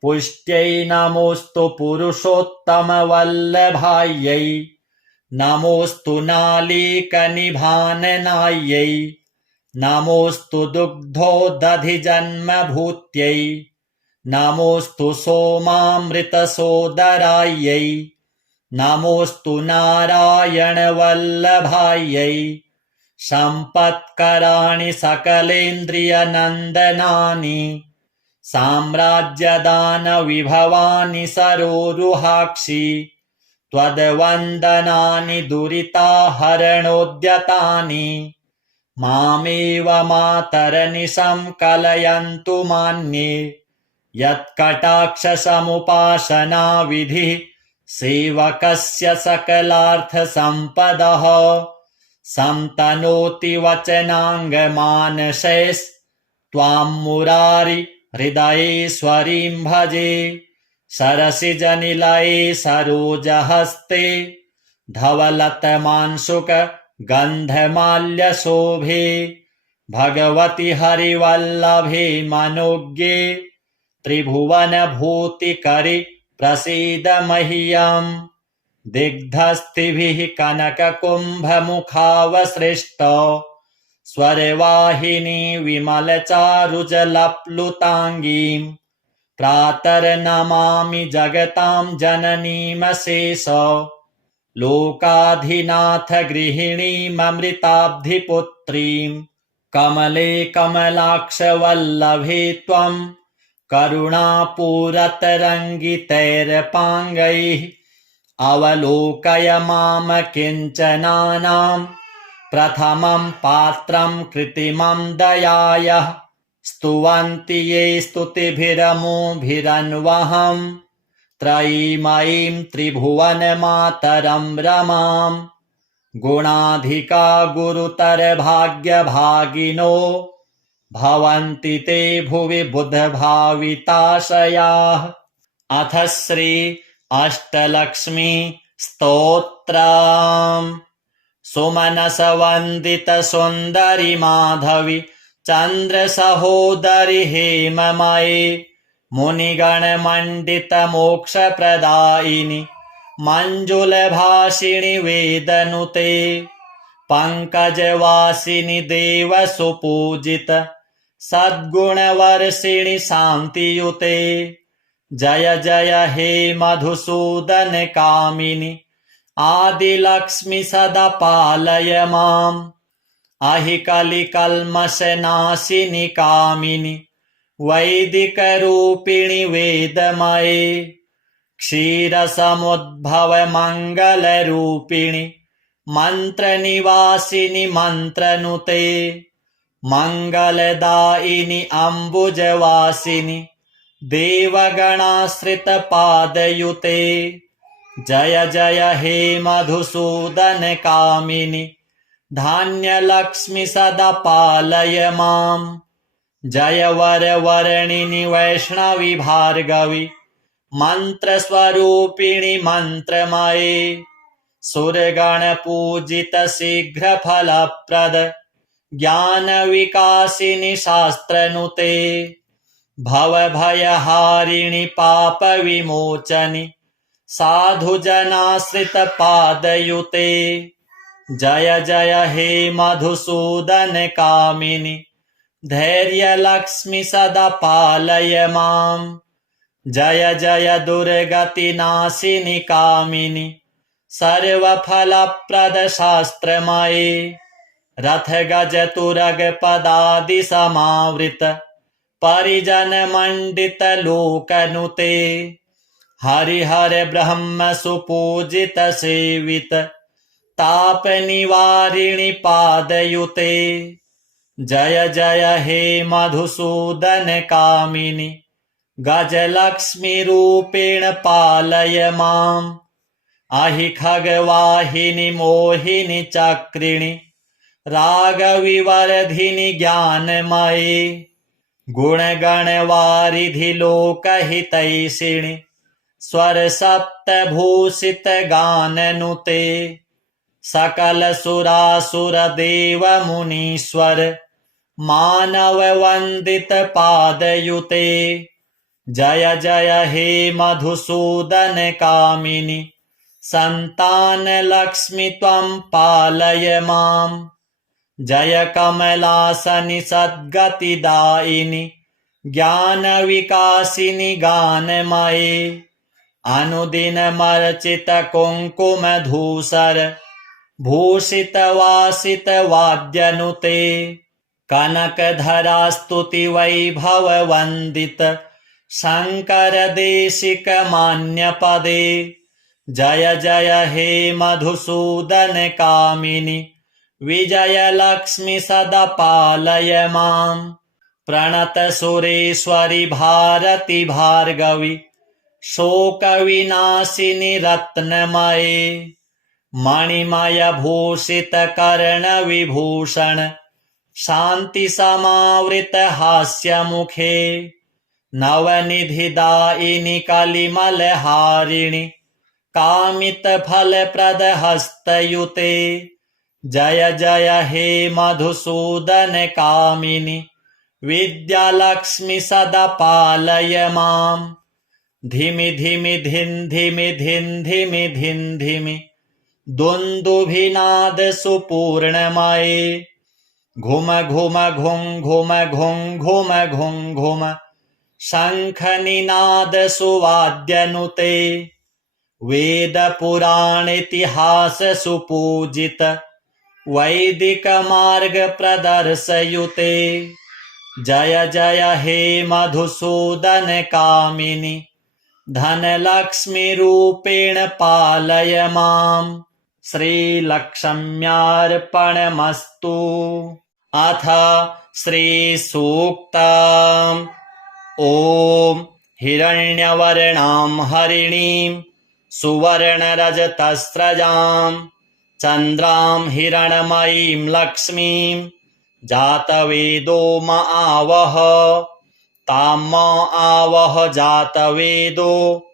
पुष्ट्यै नमोऽस्तु पुरुषोत्तमवल्लभायै नमोऽस्तु नालीकनिभाननायै नमोऽस्तु दुग्धोदधिजन्मभूत्यै नमोऽस्तु सोमामृतसोदरायै नमोऽस्तु नारायणवल्लभायै सम्पत्कराणि सकलेन्द्रियनन्दनानि साम्राज्यदानविभवानि सरोरुहाक्षि त्वद्वन्दनानि दुरिताहरणोद्यतानि मामेव मातरनिशं कलयन्तु मान्ये यत्कटाक्षसमुपासना विधिः सेवकस्य सकलार्थसम्पदः संतनोति वचनाङ्गमानसैस्त्वां मुरारि हृदयेश्वरीं भजे सरसिजनिलये सरोजहस्ते धवलतमांशुक गन्धमाल्यशोभे भगवति हरिवल्लभे मनोज्ञे त्रिभुवनभूतिकरि प्रसीद मह्यम् दिग्धस्तिभिः कनककुम्भमुखावसृष्ट स्वरवाहिनी विमलचारुजलप्लुताङ्गीं प्रातर्नमामि जगतां जननीमशेष लोकाधिनाथ गृहिणीममृताब्धिपुत्रीं कमले कमलाक्षवल्लभे त्वं करुणापूरतरङ्गितैरपाङ्गैः अवलोकय माम किञ्चनानां प्रथमं पात्रं कृत्रिमं दयायः स्तुवन्ति ये स्तुतिभिरमुभिरन्वहम् त्रयीमयीं त्रिभुवनमातरं रमाम् गुणाधिका गुरुतर भाग्यभागिनो भवन्ति ते भुवि बुधभाविताशयाः। अथ श्री अष्टलक्ष्मी स्तोत्रम्। सुमनस वन्दित सुन्दरि माधवी चन्द्र सहोदरि हेममये मुनिगण मण्डित मोक्ष प्रदायिनि मञ्जुलभाषिणि वेदनुते पंकजवासिनि देव सुपूजित सद्गुणवर्षिणि शान्तियुते जय जय हे मधुसूदन कामिनि आदिलक्ष्मि सदा पालय माम् अहिकलिकल्मषनाशिनि कामिनि वैदिकरूपिणि वेदमये क्षीरसमुद्भव मङ्गलरूपिणि मन्त्रनिवासिनि मन्त्रनुते मङ्गलदायिनि अम्बुजवासिनि देवगणाश्रितपादयुते जय जय हे मधुसूदन कामिनि धान्यलक्ष्मि सदा पालय माम् जय वरवर्णिनि वैष्णवी भार्गवी मन्त्रस्वरूपिणि मन्त्रमये सुरगणपूजित शीघ्रफलप्रद ज्ञानविकासिनि शास्त्रनुते भवभयहारिणि पापविमोचनि साधुजनाश्रितपादयुते जय जय हे मधुसूदन कामिनि धैर्यलक्ष्मि सदा पालय माम् जय जय दुर्गतिनाशिनि कामिनि सर्वफलप्रद शास्त्रमये रथ गज तुरग पदादि समावृत परिजन मण्डित लोकनुते हरिहर ब्रह्म सुपूजित सेवित ताप निवारिणि पादयुते जय जय हे मधुसूदन कामिनि गजलक्ष्मी रूपेण पालय माम् अहि खगवाहिनि मोहिनि चक्रिणि रागविवर्धिनि ज्ञानमये गुणगणवारिधि लोकहितैषिणि स्वरसप्तभूषित गाननुते सकल सुरासुर देव मुनीश्वर मानव वन्दित पादयुते जय जय हे मधुसूदन कामिनि संतान लक्ष्मि त्वं पालय माम् जय कमलासनि सद्गतिदायिनि ज्ञानविकासिनि गानमये अनुदिनमर्चित कुङ्कुमधूसर भूषित वासित वाद्यनुते कनकधरा स्तुति वैभव वन्दित शङ्कर देशिक मान्यपदे जय जय हे मधुसूदन कामिनि विजयलक्ष्मि सदा पालय माम् प्रणत सुरेश्वरि भारति भार्गवी शोकविनाशिनि रत्नमये मणिमय भूषित कर्ण विभूषण शान्ति समावृत हास्यमुखे नवनिधिदायिनि कलिमलहारिणि कामितफलप्रद हस्तयुते जय जय हे मधुसूदन कामिनि विद्यालक्ष्मि सदा पालय माम् धिमि धिमि धिन् धिमि धिन् धिमि धिन् धिमि दुन्दुभिनाद सुपूर्णमये घुम घुम घुं घुम घुं घुम घुं घुम शङ्खनिनाद सुवाद्यनुते वेद पुराणेतिहास सुपूजित वैदिक मार्ग प्रदर्शयुते जय जय हे मधुसूदन कामिनि धनलक्ष्मी रूपेण पालय माम् श्रीलक्ष्म्यार्पणमस्तु। अथ श्रीसूक्तम्। ॐ हिरण्यवर्णां हरिणीं सुवर्णरजतस्रजां चन्द्रां हिरण्मयीं लक्ष्मीं जातवेदो म आवह। तां म आवह जातवेदो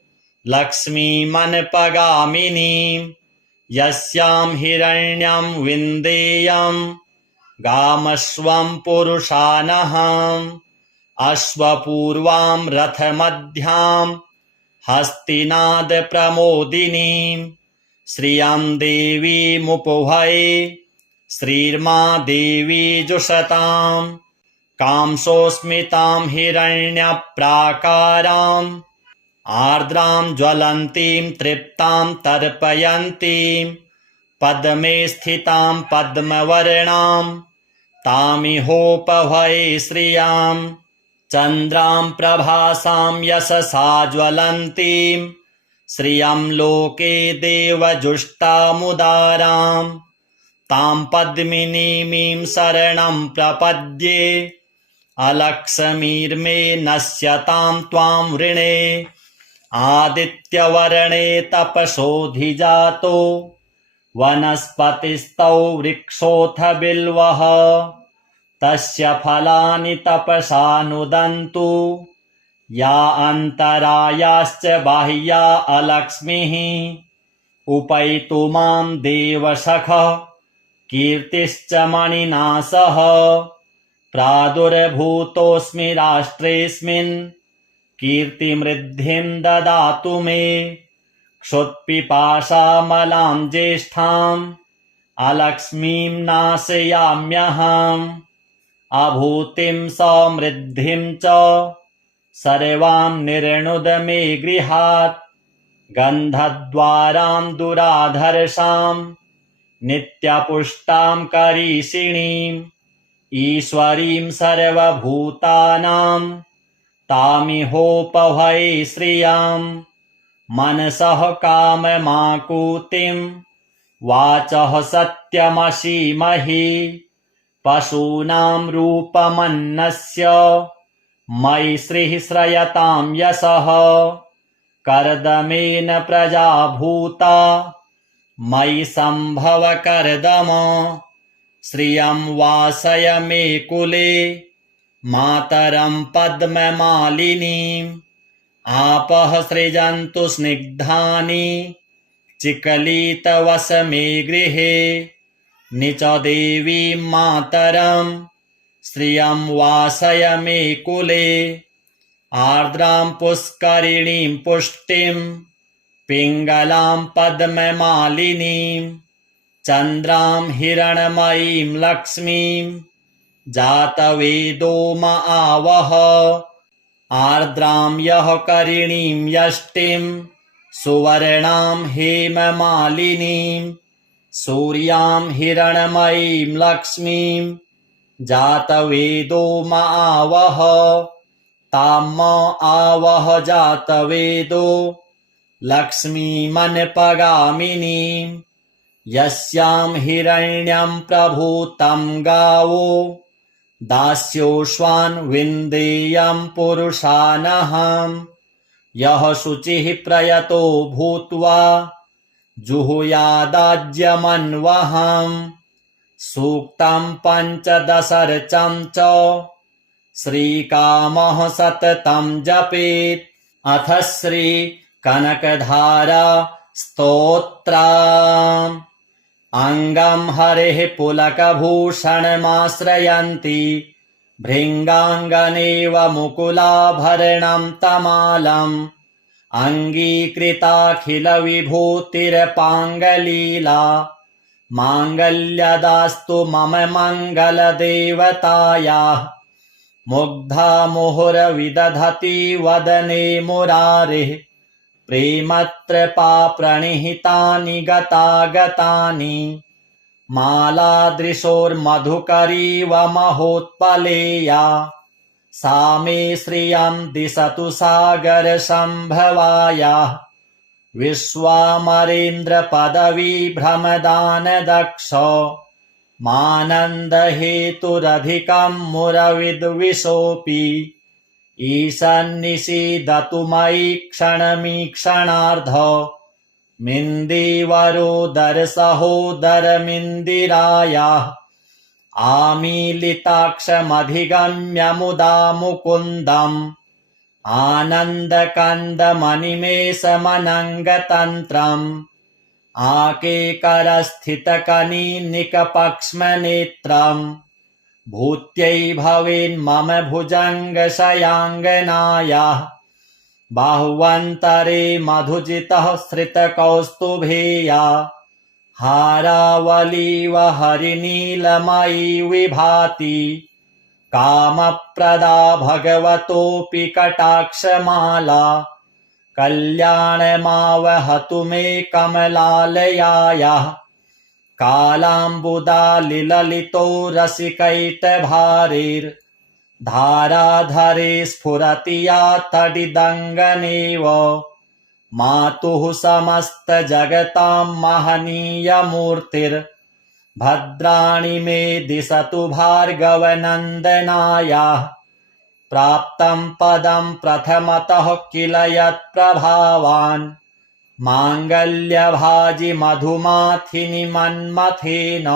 लक्ष्मीमनपगामिनीं यस्यां हिरण्यं विन्देयं गामश्वं पुरुषानहम्। अश्वपूर्वां रथमध्यां हस्तिनादप्रमोदिनीं श्रियं देवीमुपभये श्रीर्मा देवी जुषतां। कांसोऽस्मितां हिरण्यप्राकाराम् आर्द्रां ज्वलन्तीं तृप्तां तर्पयन्तीं पद्मे स्थितां पद्मवर्णां तामिहोपभये श्रियां। चन्द्रां प्रभासां यशसा ज्वलन्तीं श्रियं लोके देवजुष्टामुदारां। तां पद्मिनीमीं शरणं प्रपद्ये अलक्ष्मीर्मे नश्यतां त्वां वृणे। आदित्यवर्णे तपसोऽधिजातो वनस्पतिस्तौ वृक्षोऽथ बिल्वः। तस्य फलानि तपसा नुदन्तु या अन्तरायाश्च बाह्या अलक्ष्मीः। उपैतु मां देवसखः कीर्तिश्च मणिना सह। प्रादुर्भूतोऽस्मि राष्ट्रेऽस्मिन् कीर्तिमृद्धिं ददातु मे। क्षुत्पिपासामलां ज्येष्ठाम् अलक्ष्मीं नाशयाम्यहम्। अभूतिं समृद्धिं च सर्वां निर्णुद मे गृहात्। गन्धद्वारां दुराधर्षां नित्यपुष्टां करीषिणीम् ईश्वरीं सर्वभूतानां तामिहोपभये श्रियां। मनसः काममाकुतिं वाचः सत्यमसीमहि। पशूनां रूपमन्नस्य मयि श्रीः श्रयतां यशः। कर्दमेन प्रजा भूता मयि सम्भव कर्दम। श्रियं वासय मे कुले मातरं पद्ममालिनीम्। आपः सृजन्तु स्निग्धानि चिकलितवस मे गृहे। निच देवीं मातरं श्रियं वासय मे कुले। आर्द्रां पुष्करिणीं पुष्टिं पिङ्गलां पद्ममालिनीं चन्द्रां हिरण्मयीं लक्ष्मीं जातवेदो म आवह। आर्द्रां यः करिणीं यष्टिं सुवर्णां हेममालिनीं सूर्यां हिरण्मयीं लक्ष्मीं जातवेदो म आवह। तां म आवह जातवेदो लक्ष्मीमनपगामिनीं यस्यां हिरण्यं प्रभूतं गावो दास्योऽश्वान् विन्देयं पुरुषानहम्। यः शुचिः प्रयतो भूत्वा जुहुयादाज्यमन्वहम्। सूक्तं पञ्चदशर्चं च श्रीकामः सततं जपेत्। अथ श्री कनकधारा स्तोत्रम्। अङ्गं हरेः पुलकभूषणमाश्रयन्ति भृङ्गाङ्गनेव मुकुलाभरणं तमालम्। अङ्गीकृताखिलविभूतिरपाङ्गलीला माङ्गल्यदास्तु मम मङ्गलदेवतायाः। मुग्धा मुहुरविदधति वदने मुरारिः प्रेमत्रपा प्रणिहितानि गतागतानि। मालादृशोर्मधुकरीव महोत्पलेया सा मे श्रियं दिशतु सागरसम्भवायाः। विश्वामरेन्द्र पदवी भ्रमदान दक्ष मानन्द हेतुरधिकं मुरविद्विषोऽपि ईशन्निषीदतु मयि क्षणमीक्षणार्ध मिन्दीवरोदरसहोदरमिन्दिरायाः आमीलिताक्षमधिगम्य मुदा मुकुन्दम् आनन्दकन्दमनिमेषमनङ्गतन्त्रम् आकेकरस्थितकनीनिकपक्ष्मनेत्रम् भूत्यै भवेन्मम भुजङ्गशयाङ्गनायाः बाह्वन्तरे मधुजितः श्रितकौस्तुभेया हारावलीव हरिनीलमयी विभाति कामप्रदा भगवतोऽपि कटाक्षमाला कल्याणमावहतु मे कमलालयायाः कालाम्बुदालिललितो रसिकैटभारैर्धाराधरे स्फुरति या तडिदङ्गनेव मातुः समस्तजगतां महनीयमूर्तिर्भद्राणि मे दिशतु भार्गवनन्दनायाः प्राप्तं पदं प्रथमतः किल यत्प्रभावान् माङ्गल्यभाजि मधुमाथिनि मन्मथेन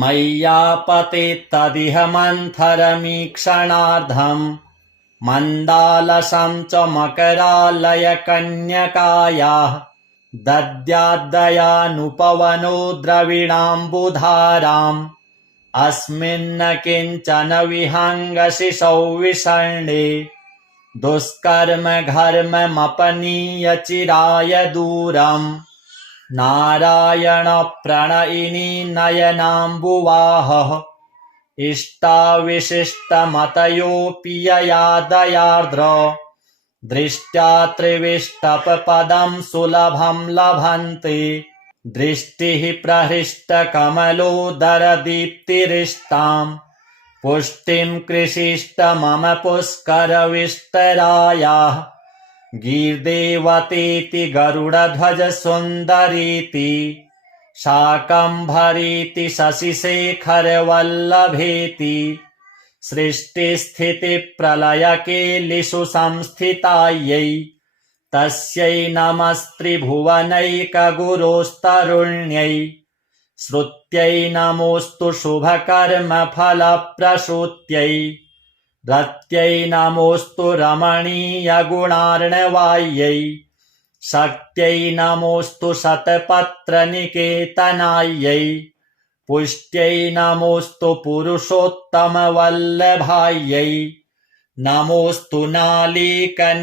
मय्यापतेत्तदिह मन्थरमीक्षणार्धम् मन्दालसं च मकरालयकन्यकायाः दद्याद्दयानुपवनो द्रविणाम्बुधाराम् अस्मिन्न किञ्चन विहङ्गशिशौ विषण्णे दुष्कर्म घर्ममपनीय चिराय दूरम् नारायण प्रणयिनी नयनाम्बुवाहः इष्टाविशिष्टमतयोऽपि यया दयार्द्र दृष्ट्या त्रिविष्टपदं सुलभं लभन्ते दृष्टिः प्रहृष्टकमलोदरदीप्तिरिष्टाम् पुष्टिं कृषिष्ट मम पुष्करविष्टरायाः गीर्देवतेति गरुडध्वज सुन्दरीति शाकम्भरीति शशिशेखरवल्लभेति सृष्टिस्थितिप्रलयकेलिषु संस्थितायै तस्यै नमस्त्रिभुवनैकगुरोस्तरुण्यै श्रुत्यै नमोऽस्तु शुभकर्मफलप्रसूत्यै रत्यै नमोऽस्तु रमणीयगुणार्णवायै शक्त्यै नमोऽस्तु शतपत्रनिकेतनायै पुष्ट्यै नमोऽस्तु पुरुषोत्तमवल्लभायै नमोऽस्तु नालीकनिभाननायै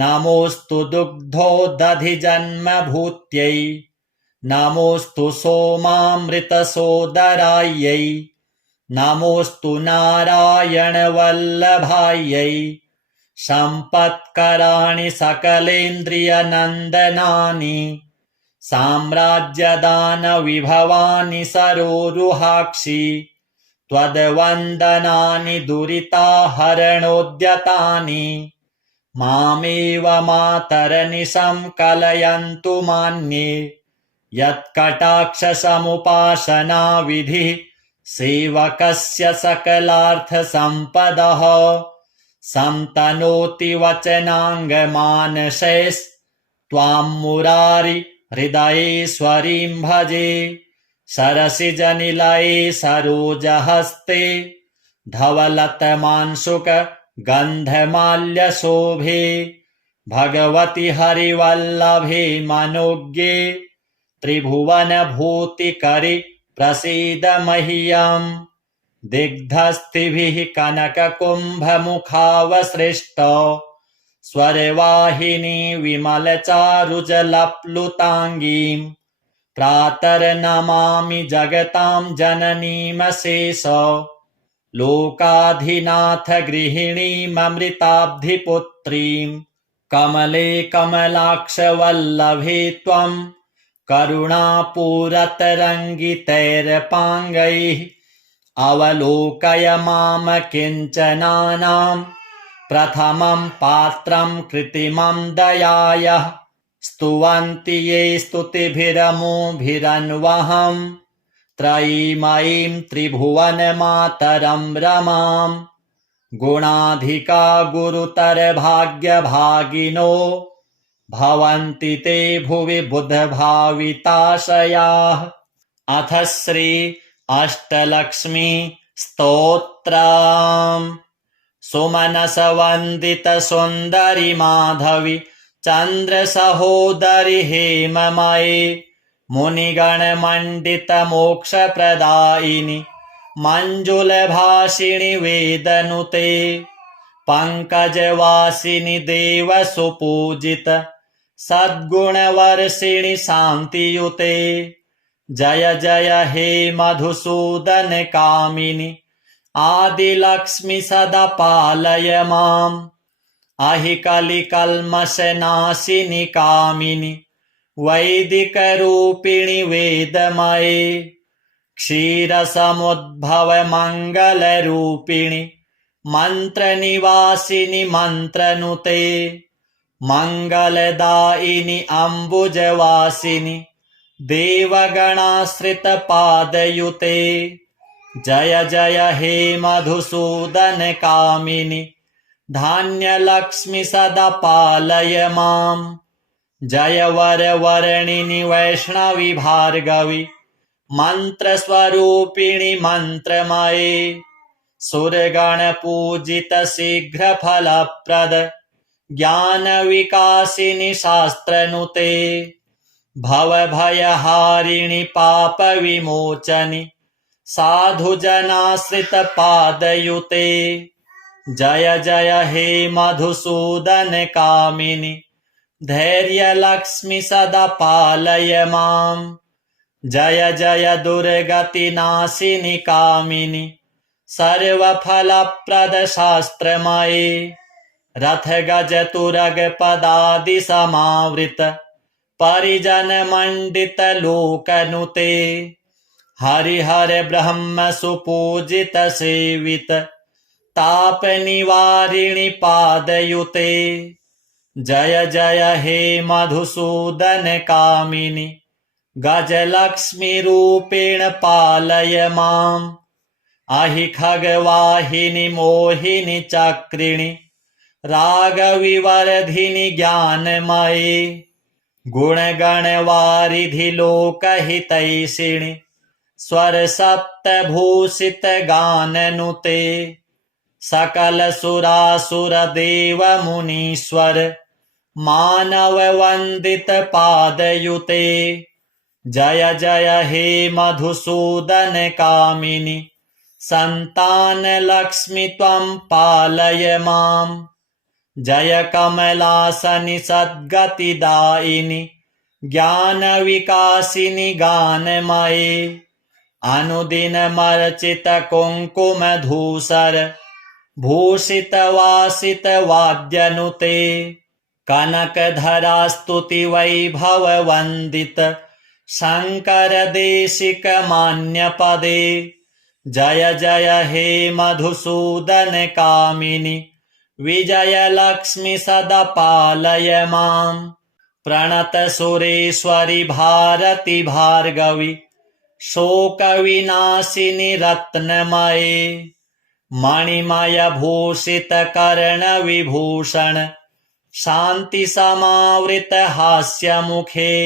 नमोऽस्तु दुग्धोदधिजन्मभूत्यै नमोऽस्तु सोमामृतसोदरायै नमोऽस्तु नारायणवल्लभायै सम्पत्कराणि सकलेन्द्रियनन्दनानि साम्राज्यदानविभवानि सरोरुहाक्षि त्वद्वन्दनानि दुरिताहरणोद्यतानि मामेव मातरनिशं कलयन्तु मान्ये यत्कटाक्षसमुपासना विधिः सेवकस्य सकलार्थसम्पदः संतनोति वचनाङ्गमानसैस्त्वां मुरारि हृदयेश्वरीं भजे सरसिजनिलये सरोजहस्ते धवलतमांशुक गन्धमाल्यशोभे भगवति हरिवल्लभे मनोज्ञे त्रिभुवनभूतिकरि प्रसीद मह्यम् दिग्धस्थिभिः कनककुम्भमुखावसृष्ट स्वरवाहिनी विमलचारुजलप्लुताङ्गीं प्रातर्नमामि जगतां जननीमशेष लोकाधिनाथ गृहिणीममृताब्धिपुत्रीं कमले कमलाक्षवल्लभे त्वं करुणापूरतरङ्गितैरपाङ्गैः अवलोकय माम किञ्चनानां प्रथमं पात्रं कृत्रिमं दयायः स्तुवन्ति ये स्तुतिभिरमुभिरन्वहम् त्रयीमयीं त्रिभुवनमातरं रमाम् गुणाधिका गुरुतरभाग्यभागिनो भवन्ति ते भुवि बुधभाविताशयाः। अथ श्री अष्टलक्ष्मी स्तोत्रम्। सुमनसवन्दित सुन्दरि माधवी चन्द्रसहोदरि हेममये मुनिगणमण्डित मोक्षप्रदायिनि मञ्जुलभाषिणि वेदनुते पङ्कजवासिनि देवसुपूजित सद्गुणवर्षिणि शान्तियुते जय जय हे मधुसूदन कामिनि आदिलक्ष्मि सदा पालय माम् अहिकलिकल्मषनाशिनि कामिनि वैदिकरूपिणि वेदमये क्षीरसमुद्भव मङ्गलरूपिणि मन्त्रनिवासिनि मन्त्रनुते मङ्गलदायिनि अम्बुजवासिनि देवगणाश्रितपादयुते जय जय हे मधुसूदन कामिनि धान्यलक्ष्मि सदा पालय माम् जय वरवर्णिनि वैष्णवि भार्गवि मन्त्रस्वरूपिणि मन्त्रमये सुरगणपूजित शीघ्रफलप्रद ज्ञानविकासिनि शास्त्रनुते भवभयहारिणि पापविमोचनि साधुजनाश्रितपादयुते जय जय हे मधुसूदन कामिनि धैर्यलक्ष्मि सदा पालय माम् जय जय दुर्गतिनाशिनि कामिनि सर्वफलप्रद शास्त्रमये रथगजतुरगपदादि समावृत परिजनमण्डित लोकनुते हरिहर ब्रह्म सुपूजित सेवित तापनिवारिणि पादयुते जय जय हे मधुसूदन कामिनि गजलक्ष्मी रूपेण पालय माम् अहि खगवाहिनि मोहिनि चक्रिणि रागविवर्धिनि ज्ञानमये गुणगणवारिधि लोकहितैषिणि स्वरसप्तभूषित गाननुते सकल सुरासुर देव मुनीश्वर मानव वंदित पादयुते जय जय हे मधुसूदन कामिनि संतान लक्ष्मी त्वं पालय माम् जय कमलासनि सद्गतिदायिनि ज्ञान विकासिनि गानमये अनुदिनमर्चित कुङ्कुम धूसर भूषित वासित वाद्यनुते कनकधरा स्तुति वैभव वन्दित शंकर देशिक मान्य पदे जय जय हे मधुसूदन कामिनि विजय लक्ष्मी सदा पालय माम् प्रणत सुरेश्वरि भारती भार्गवि शोक विनाशिनि रत्नमये मणिमय भूषित कर्ण विभूषण शांति समावृत हास्य मुखे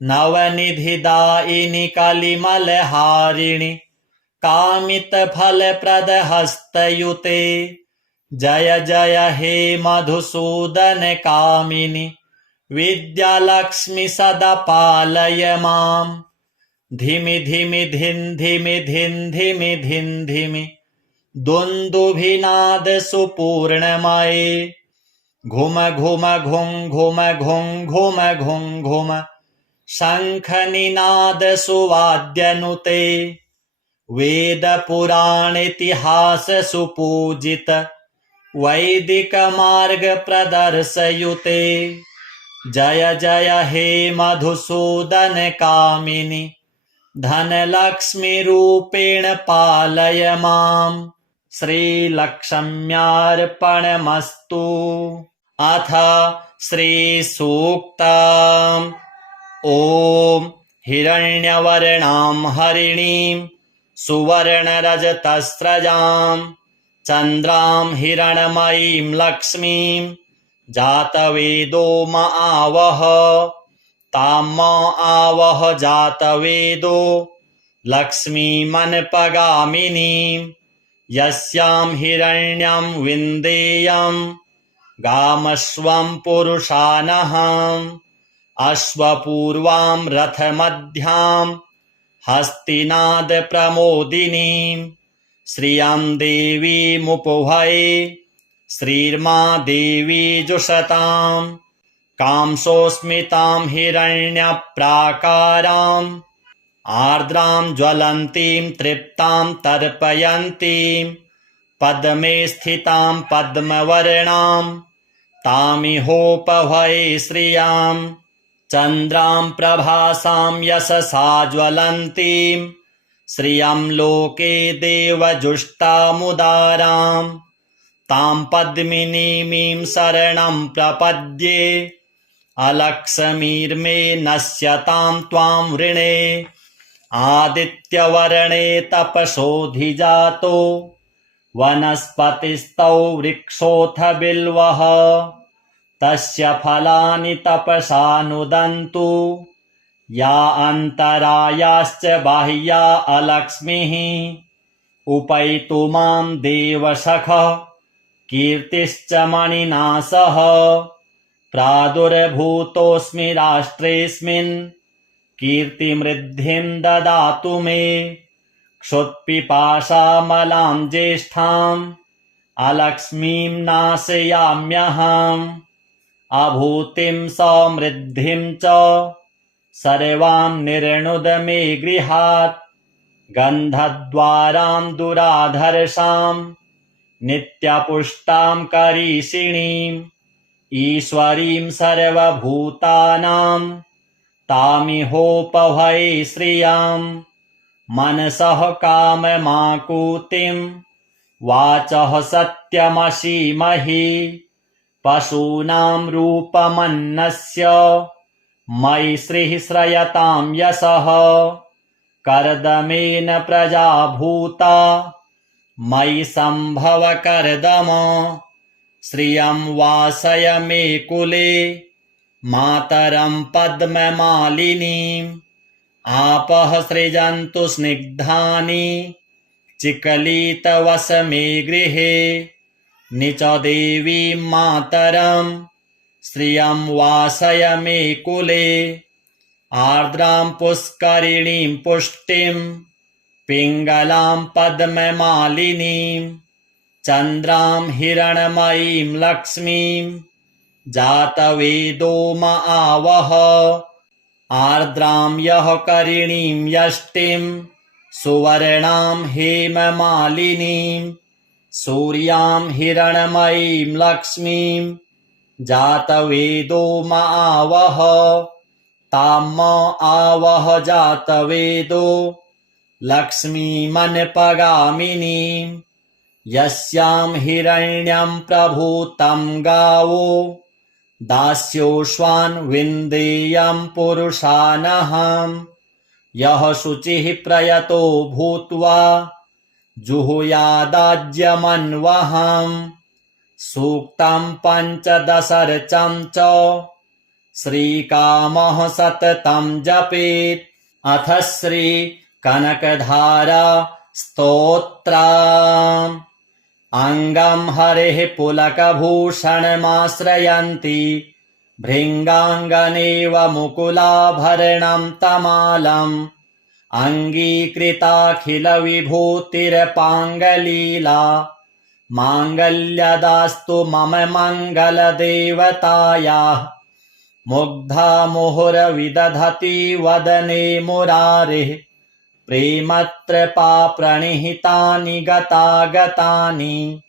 नवनिधिदायिनि कलिमलहारिणि कामित फल प्रद हस्तयुते जय जय हे मधुसूदन कामिनि विद्यालक्ष्मी सदा पालय माम् धिमि धिमि धिन् धिमि धिन् धिमि धिन् धिमि दुन्दुभिनाद सुपूर्णमये घुम घुम घुं घुम घुं घुम घुं घुम शङ्खनिनाद सुवाद्यनुते वेद पुराण इतिहास सुपूजित वैदिक मार्ग प्रदर्शयुते जय जय हे मधुसूदन कामिनि धनलक्ष्मी रूपेण पालय माम् श्रीलक्ष्म्यार्पणमस्तु। अथ श्रीसूक्तम्। ॐ हिरण्यवर्णां हरिणीं सुवर्णरजतस्रजां चन्द्रां हिरणमयीं लक्ष्मीं जातवेदो म आवह। तां म आवह जातवेदो लक्ष्मीमनपगामिनीं यस्यां हिरण्यं विन्देयं गामश्वं पुरुषानहम्। अश्वपूर्वां रथमध्यां हस्तिनादप्रमोदिनीं श्रियं देवीमुपभये श्रीर्मा देवी जुषतां। कांसोऽस्मितां हिरण्यप्राकाराम् आर्द्रां ज्वलन्तीं तृप्तां तर्पयन्तीं पद्मे स्थितां पद्मवर्णां तामिहोपभये श्रियाम्। चन्द्रां प्रभासां यशसा ज्वलन्तीं श्रियं लोके देवजुष्टामुदारां तां पद्मिनीमीं शरणं प्रपद्ये। अलक्ष्मीर्मे नश्यतां त्वां वृणे आदित्यवर्णे तपसोऽधिजातो वनस्पतिस्तौ वृक्षोऽथ बिल्वः तस्य फलानि तपसा नुदन्तु। या अन्तरायाश्च बाह्या अलक्ष्मीः उपैतु मां देवसखः कीर्तिश्च मणिना सह। प्रादुर्भूतोऽस्मि राष्ट्रेऽस्मिन् कीर्तिमृद्धिं ददातु मे। क्षुत्पिपासामलां ज्येष्ठाम् अलक्ष्मीं नाशयाम्यहम्। अभूतिं समृद्धिं च सर्वां निर्णुद मे गृहात्। गन्धद्वारां दुराधर्षां नित्यपुष्टां करीषिणीम् ईश्वरीं सर्वभूतानां तामिहोपभये श्रियाम्। मनसः काममाकुतिं वाचः सत्यमसीमहि। पशूनां रूपमन्नस्य मयि श्रीः श्रयतां यशः। कर्दमेन प्रजा भूता मयि सम्भव कर्दम। श्रियं वासय मे कुले मातरं पद्ममालिनीम्। आपः सृजन्तु स्निग्धानि चिकलितवस मे गृहे। निच देवीं मातरं श्रियं वासय मे कुले। आर्द्रां पुष्करिणीं पुष्टिं पिङ्गलां पद्ममालिनीं चन्द्रां हिरणमयीं लक्ष्मीं जातवेदो म आवह। आर्द्रां यः करिणीं यष्टिं सुवर्णां हेममालिनीं सूर्यां हिरणमयीं लक्ष्मीं जातवेदो म आवह। तां म आवह जातवेदो लक्ष्मीमनपगामिनीं यस्यां हिरण्यं प्रभूतं गावो दास्योऽश्वान् विन्देयं पुरुषानहम्। यः शुचिः प्रयतो भूत्वा जुहुयादाज्यमन्वहम्। सूक्तं पञ्चदशर्चं च श्रीकामः सततं जपेत्। अथ श्री कनकधारा स्तोत्रम्। अङ्गं हरेः पुलकभूषणमाश्रयन्ति भृङ्गाङ्गनेव मुकुलाभरणं तमालम्। अङ्गीकृताखिलविभूतिरपाङ्गलीला माङ्गल्यदास्तु मम मङ्गलदेवतायाः। मुग्धा मुहुरविदधति वदने मुरारिः प्रेमत्रपा प्रणिहितानि गतागतानि।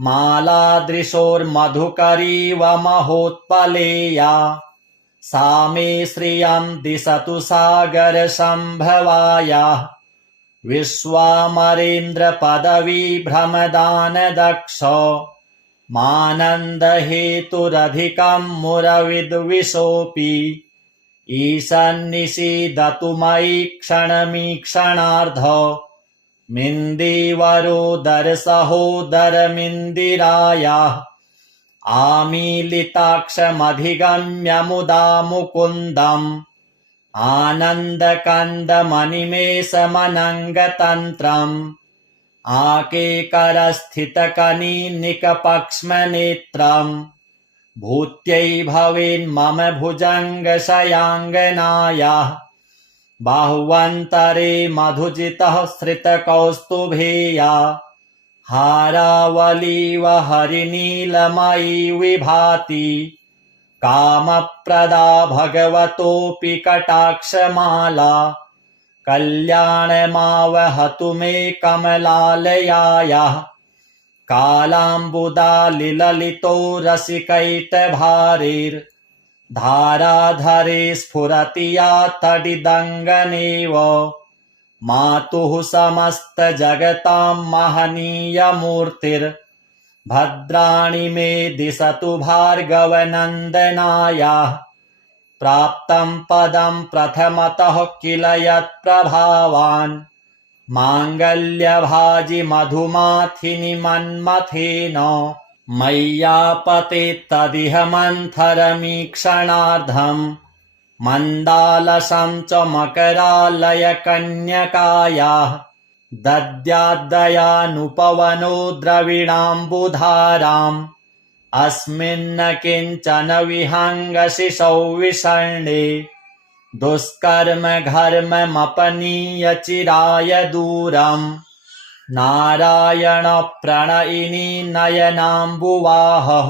मालादृशोर्मधुकरीव महोत्पलेया सा मे श्रियं दिशतु सागरसम्भवायाः। विश्वामरेन्द्रपदवीभ्रमदानदक्ष मानन्दहेतुरधिकं मुरविद्विषोऽपि ईशन्निषीदतु मयि क्षणमीक्षणार्ध मिन्दीवरोदरसहोदरमिन्दिरायाः आमीलिताक्षमधिगम्य मुदा मुकुन्दम् आनन्दकन्दमनिमेषमनङ्गतन्त्रम् आकेकरस्थितकनीनिकपक्ष्मनेत्रम् भूत्यै भवेन्मम भुजङ्गशयाङ्गनायाः बाह्वन्तरे मधुजितः श्रितकौस्तुभेया हारावलीव हरिनीलमयी विभाति कामप्रदा भगवतोऽपि कटाक्षमाला कल्याणमावहतु मे कमलालयायाः कालाम्बुदालिललितो रसिकैटभारैर्धाराधरे स्फुरति या तडिदङ्गनेव मातुः समस्तजगतां महनीयमूर्तिर्भद्राणि मे दिशतु भार्गवनन्दनायाः प्राप्तं पदं प्रथमतः किल यत्प्रभावान् माङ्गल्यभाजि मधुमाथिनि मन्मथेन मय्यापते तदिह मन्थरमीक्षणार्धम् मन्दालसं च मकरालयकन्यकायाः दद्याद्दयानुपवनो द्रविणाम्बुधाराम् अस्मिन्न किञ्चन विहङ्गशिशौ विषण्णे दुष्कर्म घर्ममपनीय चिराय दूरम् नारायण प्रणयिनी नयनाम्बुवाहः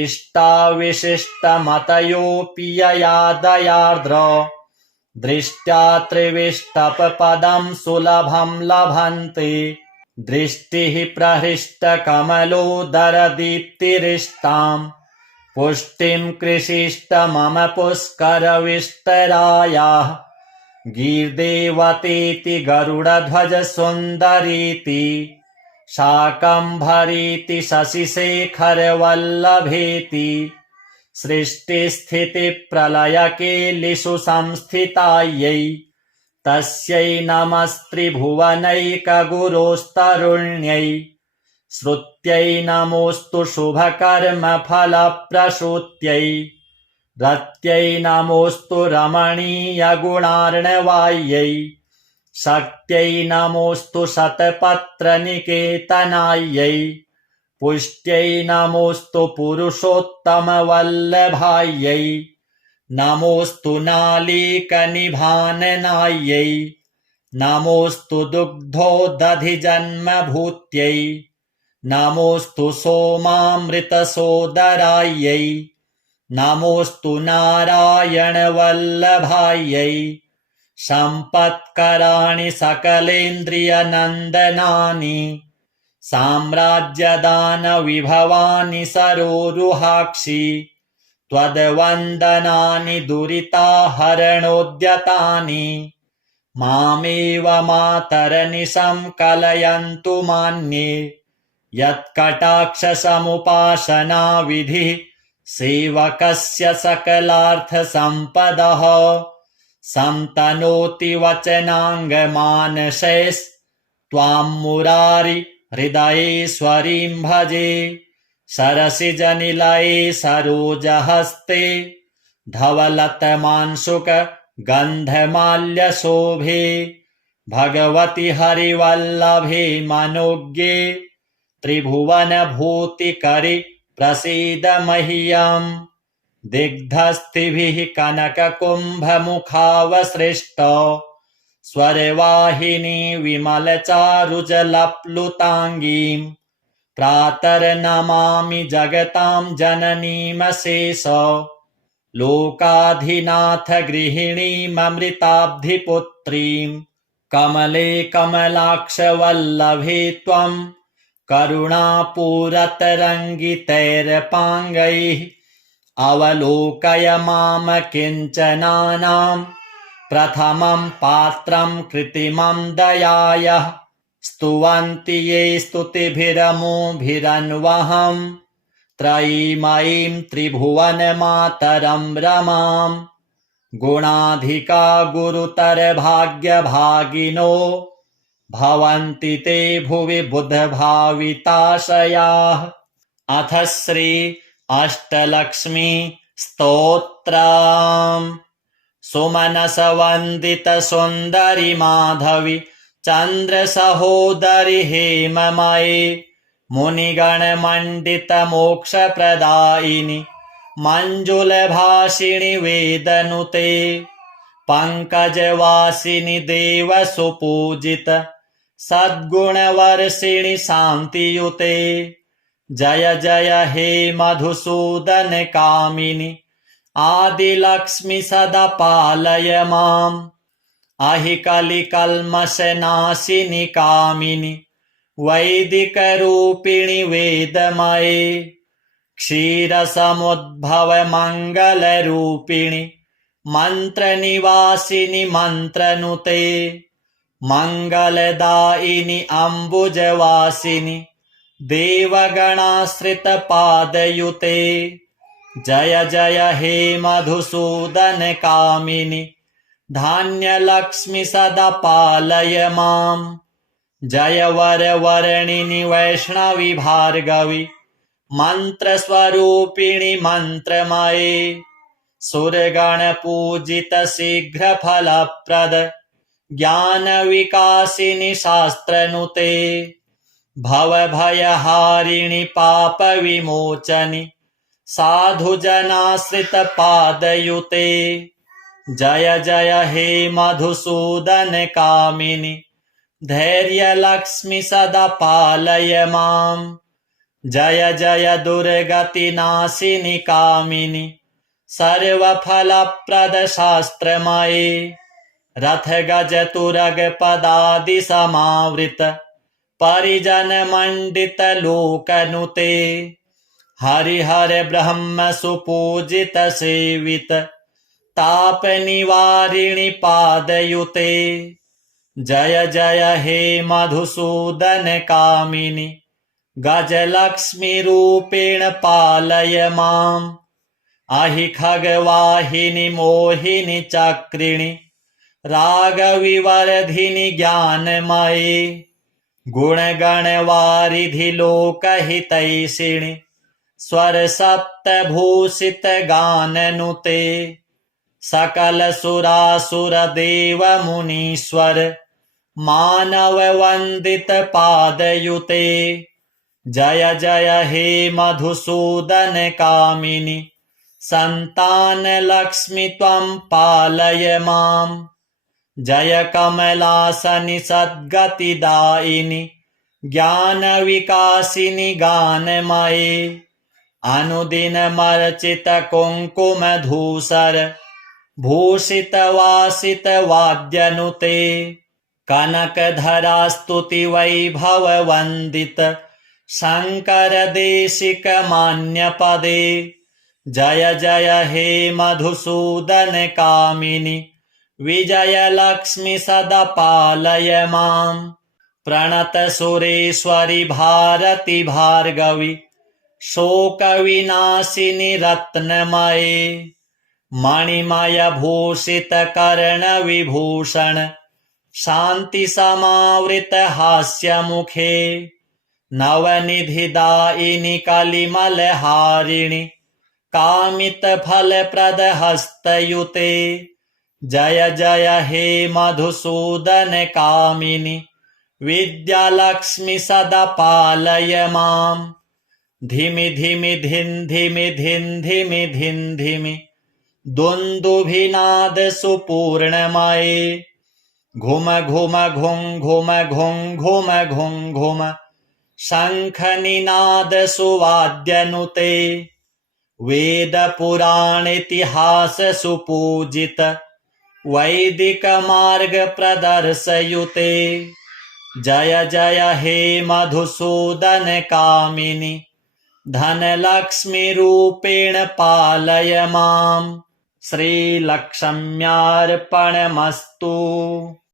इष्टाविशिष्टमतयोऽपि यया दयार्द्र दृष्ट्या त्रिविष्टपपदं सुलभं लभन्ते दृष्टिः प्रहृष्टकमलोदरदीप्तिरिष्टाम् पुष्टिं कृषिष्ट मम पुष्करविष्टरायाः गीर्देवतेति गरुडध्वजसुन्दरीति शाकम्भरीति शशिशेखरवल्लभेति सृष्टिस्थितिप्रलयकेलिषु संस्थितायै तस्यै नमस्त्रिभुवनैकगुरोस्तरुण्यै श्रुत्यै नमोऽस्तु शुभकर्मफलप्रसूत्यै रत्यै नमोऽस्तु रमणीयगुणार्णवायै शक्त्यै नमोऽस्तु शतपत्रनिकेतनायै पुष्ट्यै नमोऽस्तु पुरुषोत्तमवल्लभायै नमोऽस्तु नालीकनिभाननायै नमोऽस्तु दुग्धोदधिजन्मभूत्यै नमोऽस्तु सोमामृतसोदरायै नमोऽस्तु नारायणवल्लभायै सम्पत्कराणि सकलेन्द्रियनन्दनानि साम्राज्यदानविभवानि सरोरुहाक्षि त्वद्वन्दनानि दुरिताहरणोद्यतानि मामेव मातरनिशं कलयन्तु मान्ये यत्कटाक्षसमुपासना विधिः सेवकस्य सकलार्थसम्पदः संतनोति वचनाङ्गमानसैस्त्वां मुरारि हृदयेश्वरीं भजे सरसिजनिलये सरोजहस्ते धवलतमांशुक गन्धमाल्यशोभे भगवति हरिवल्लभे मनोज्ञे त्रिभुवनभूतिकरि प्रसीद मह्यम् दिग्धस्थिभिः कनककुम्भमुखावसृष्ट स्वरवाहिनी विमलचारुजलप्लुताङ्गीम् प्रातर्नमामि जगतां जननीमशेष लोकाधिनाथ गृहिणीममृताब्धिपुत्रीम् कमले कमलाक्षवल्लभे त्वं करुणापूरतरङ्गितैरपाङ्गैः अवलोकय माम किञ्चनानां प्रथमं पात्रं कृत्रिमं दयायः स्तुवन्ति ये स्तुतिभिरमुभिरन्वहम् त्रयीमयीं त्रिभुवनमातरं रमाम् गुणाधिका गुरुतरभाग्यभागिनो भवन्ति ते भुवि बुधभाविताशयाः। अथ श्री अष्टलक्ष्मी स्तोत्रम्। सुमनसवन्दित सुन्दरि माधवी चन्द्रसहोदरि हेममये मुनिगणमण्डित मोक्षप्रदायिनि मञ्जुलभाषिणि वेदनुते पङ्कजवासिनि देवसुपूजित सद्गुणवर्षिणि शान्तियुते जय जय हे मधुसूदन कामिनि आदिलक्ष्मि सदा पालय माम् अहि कलिकल्मषनाशिनि कामिनि वैदिकरूपिणि वेदमये क्षीरसमुद्भव मङ्गलरूपिणि मन्त्रनिवासिनि मन्त्रनुते मङ्गलदायिनि अम्बुजवासिनि देवगणाश्रितपादयुते जय जय हे मधुसूदन कामिनि धान्यलक्ष्मि सदा पालय माम् जय वरवर्णिनि वैष्णवि भार्गवि मन्त्रस्वरूपिणि मन्त्रमये सुरगणपूजित शीघ्रफलप्रद ज्ञानविकासिनि शास्त्रनुते भवभयहारिणि पापविमोचनि साधुजनाश्रितपादयुते जय जय हे मधुसूदन कामिनि धैर्यलक्ष्मि सदा पालय माम् जय जय दुर्गतिनाशिनि कामिनि सर्वफलप्रद शास्त्रमये रथगजतुरगपदादिसमावृत परिजनमण्डित लोकनुते हरिहर ब्रह्म सुपूजित सेवित तापनिवारिणि पादयुते जय जय हे मधुसूदन कामिनि गजलक्ष्मी रूपेण पालय माम् अहि खगवाहिनि मोहिनि चक्रिणि रागविवर्धिनि ज्ञानमये गुणगणवारिधि लोकहितैषिणि स्वरसप्तभूषित गाननुते सकलसुरासुरदेवमुनीश्वर मानववन्दित पादयुते जय जय हे मधुसूदन कामिनि सन्तानलक्ष्मि त्वं पालय माम् जय कमलासनि सद्गतिदायिनि ज्ञानविकासिनि गानमये अनुदिनमर्चित कुङ्कुमधूसर भूषितवासित वाद्यनुते कनकधरा स्तुति वैभव वन्दित शङ्कर देशिक मान्यपदे जय जय हे मधुसूदन कामिनि विजयलक्ष्मि सदा पालय माम् प्रणत सुरेश्वरि भारति भार्गवि शोकविनाशिनि रत्नमये मणिमय भूषित कर्ण विभूषण शान्ति समावृत हास्यमुखे नवनिधिदायिनि कलिमलहारिणि कामितफलप्रद हस्तयुते जय जय हे मधुसूदन कामिनि विद्यालक्ष्मि सदा पालय माम् धिमि धिमि धिन् धिमि धिन् धिमि धिन् धिमि दुन्दुभिनाद सुपूर्णमये घुम घुम घुं घुम घुं घुम घुं घुम शङ्खनिनाद सुवाद्यनुते वेद पुराण इतिहास सुपूजित वैदिक मार्ग प्रदर्शयुते जय जय हे मधुसूदन कामिनि धनलक्ष्मी रूपेण पालय माम् श्रीलक्ष्म्यार्पणमस्तु।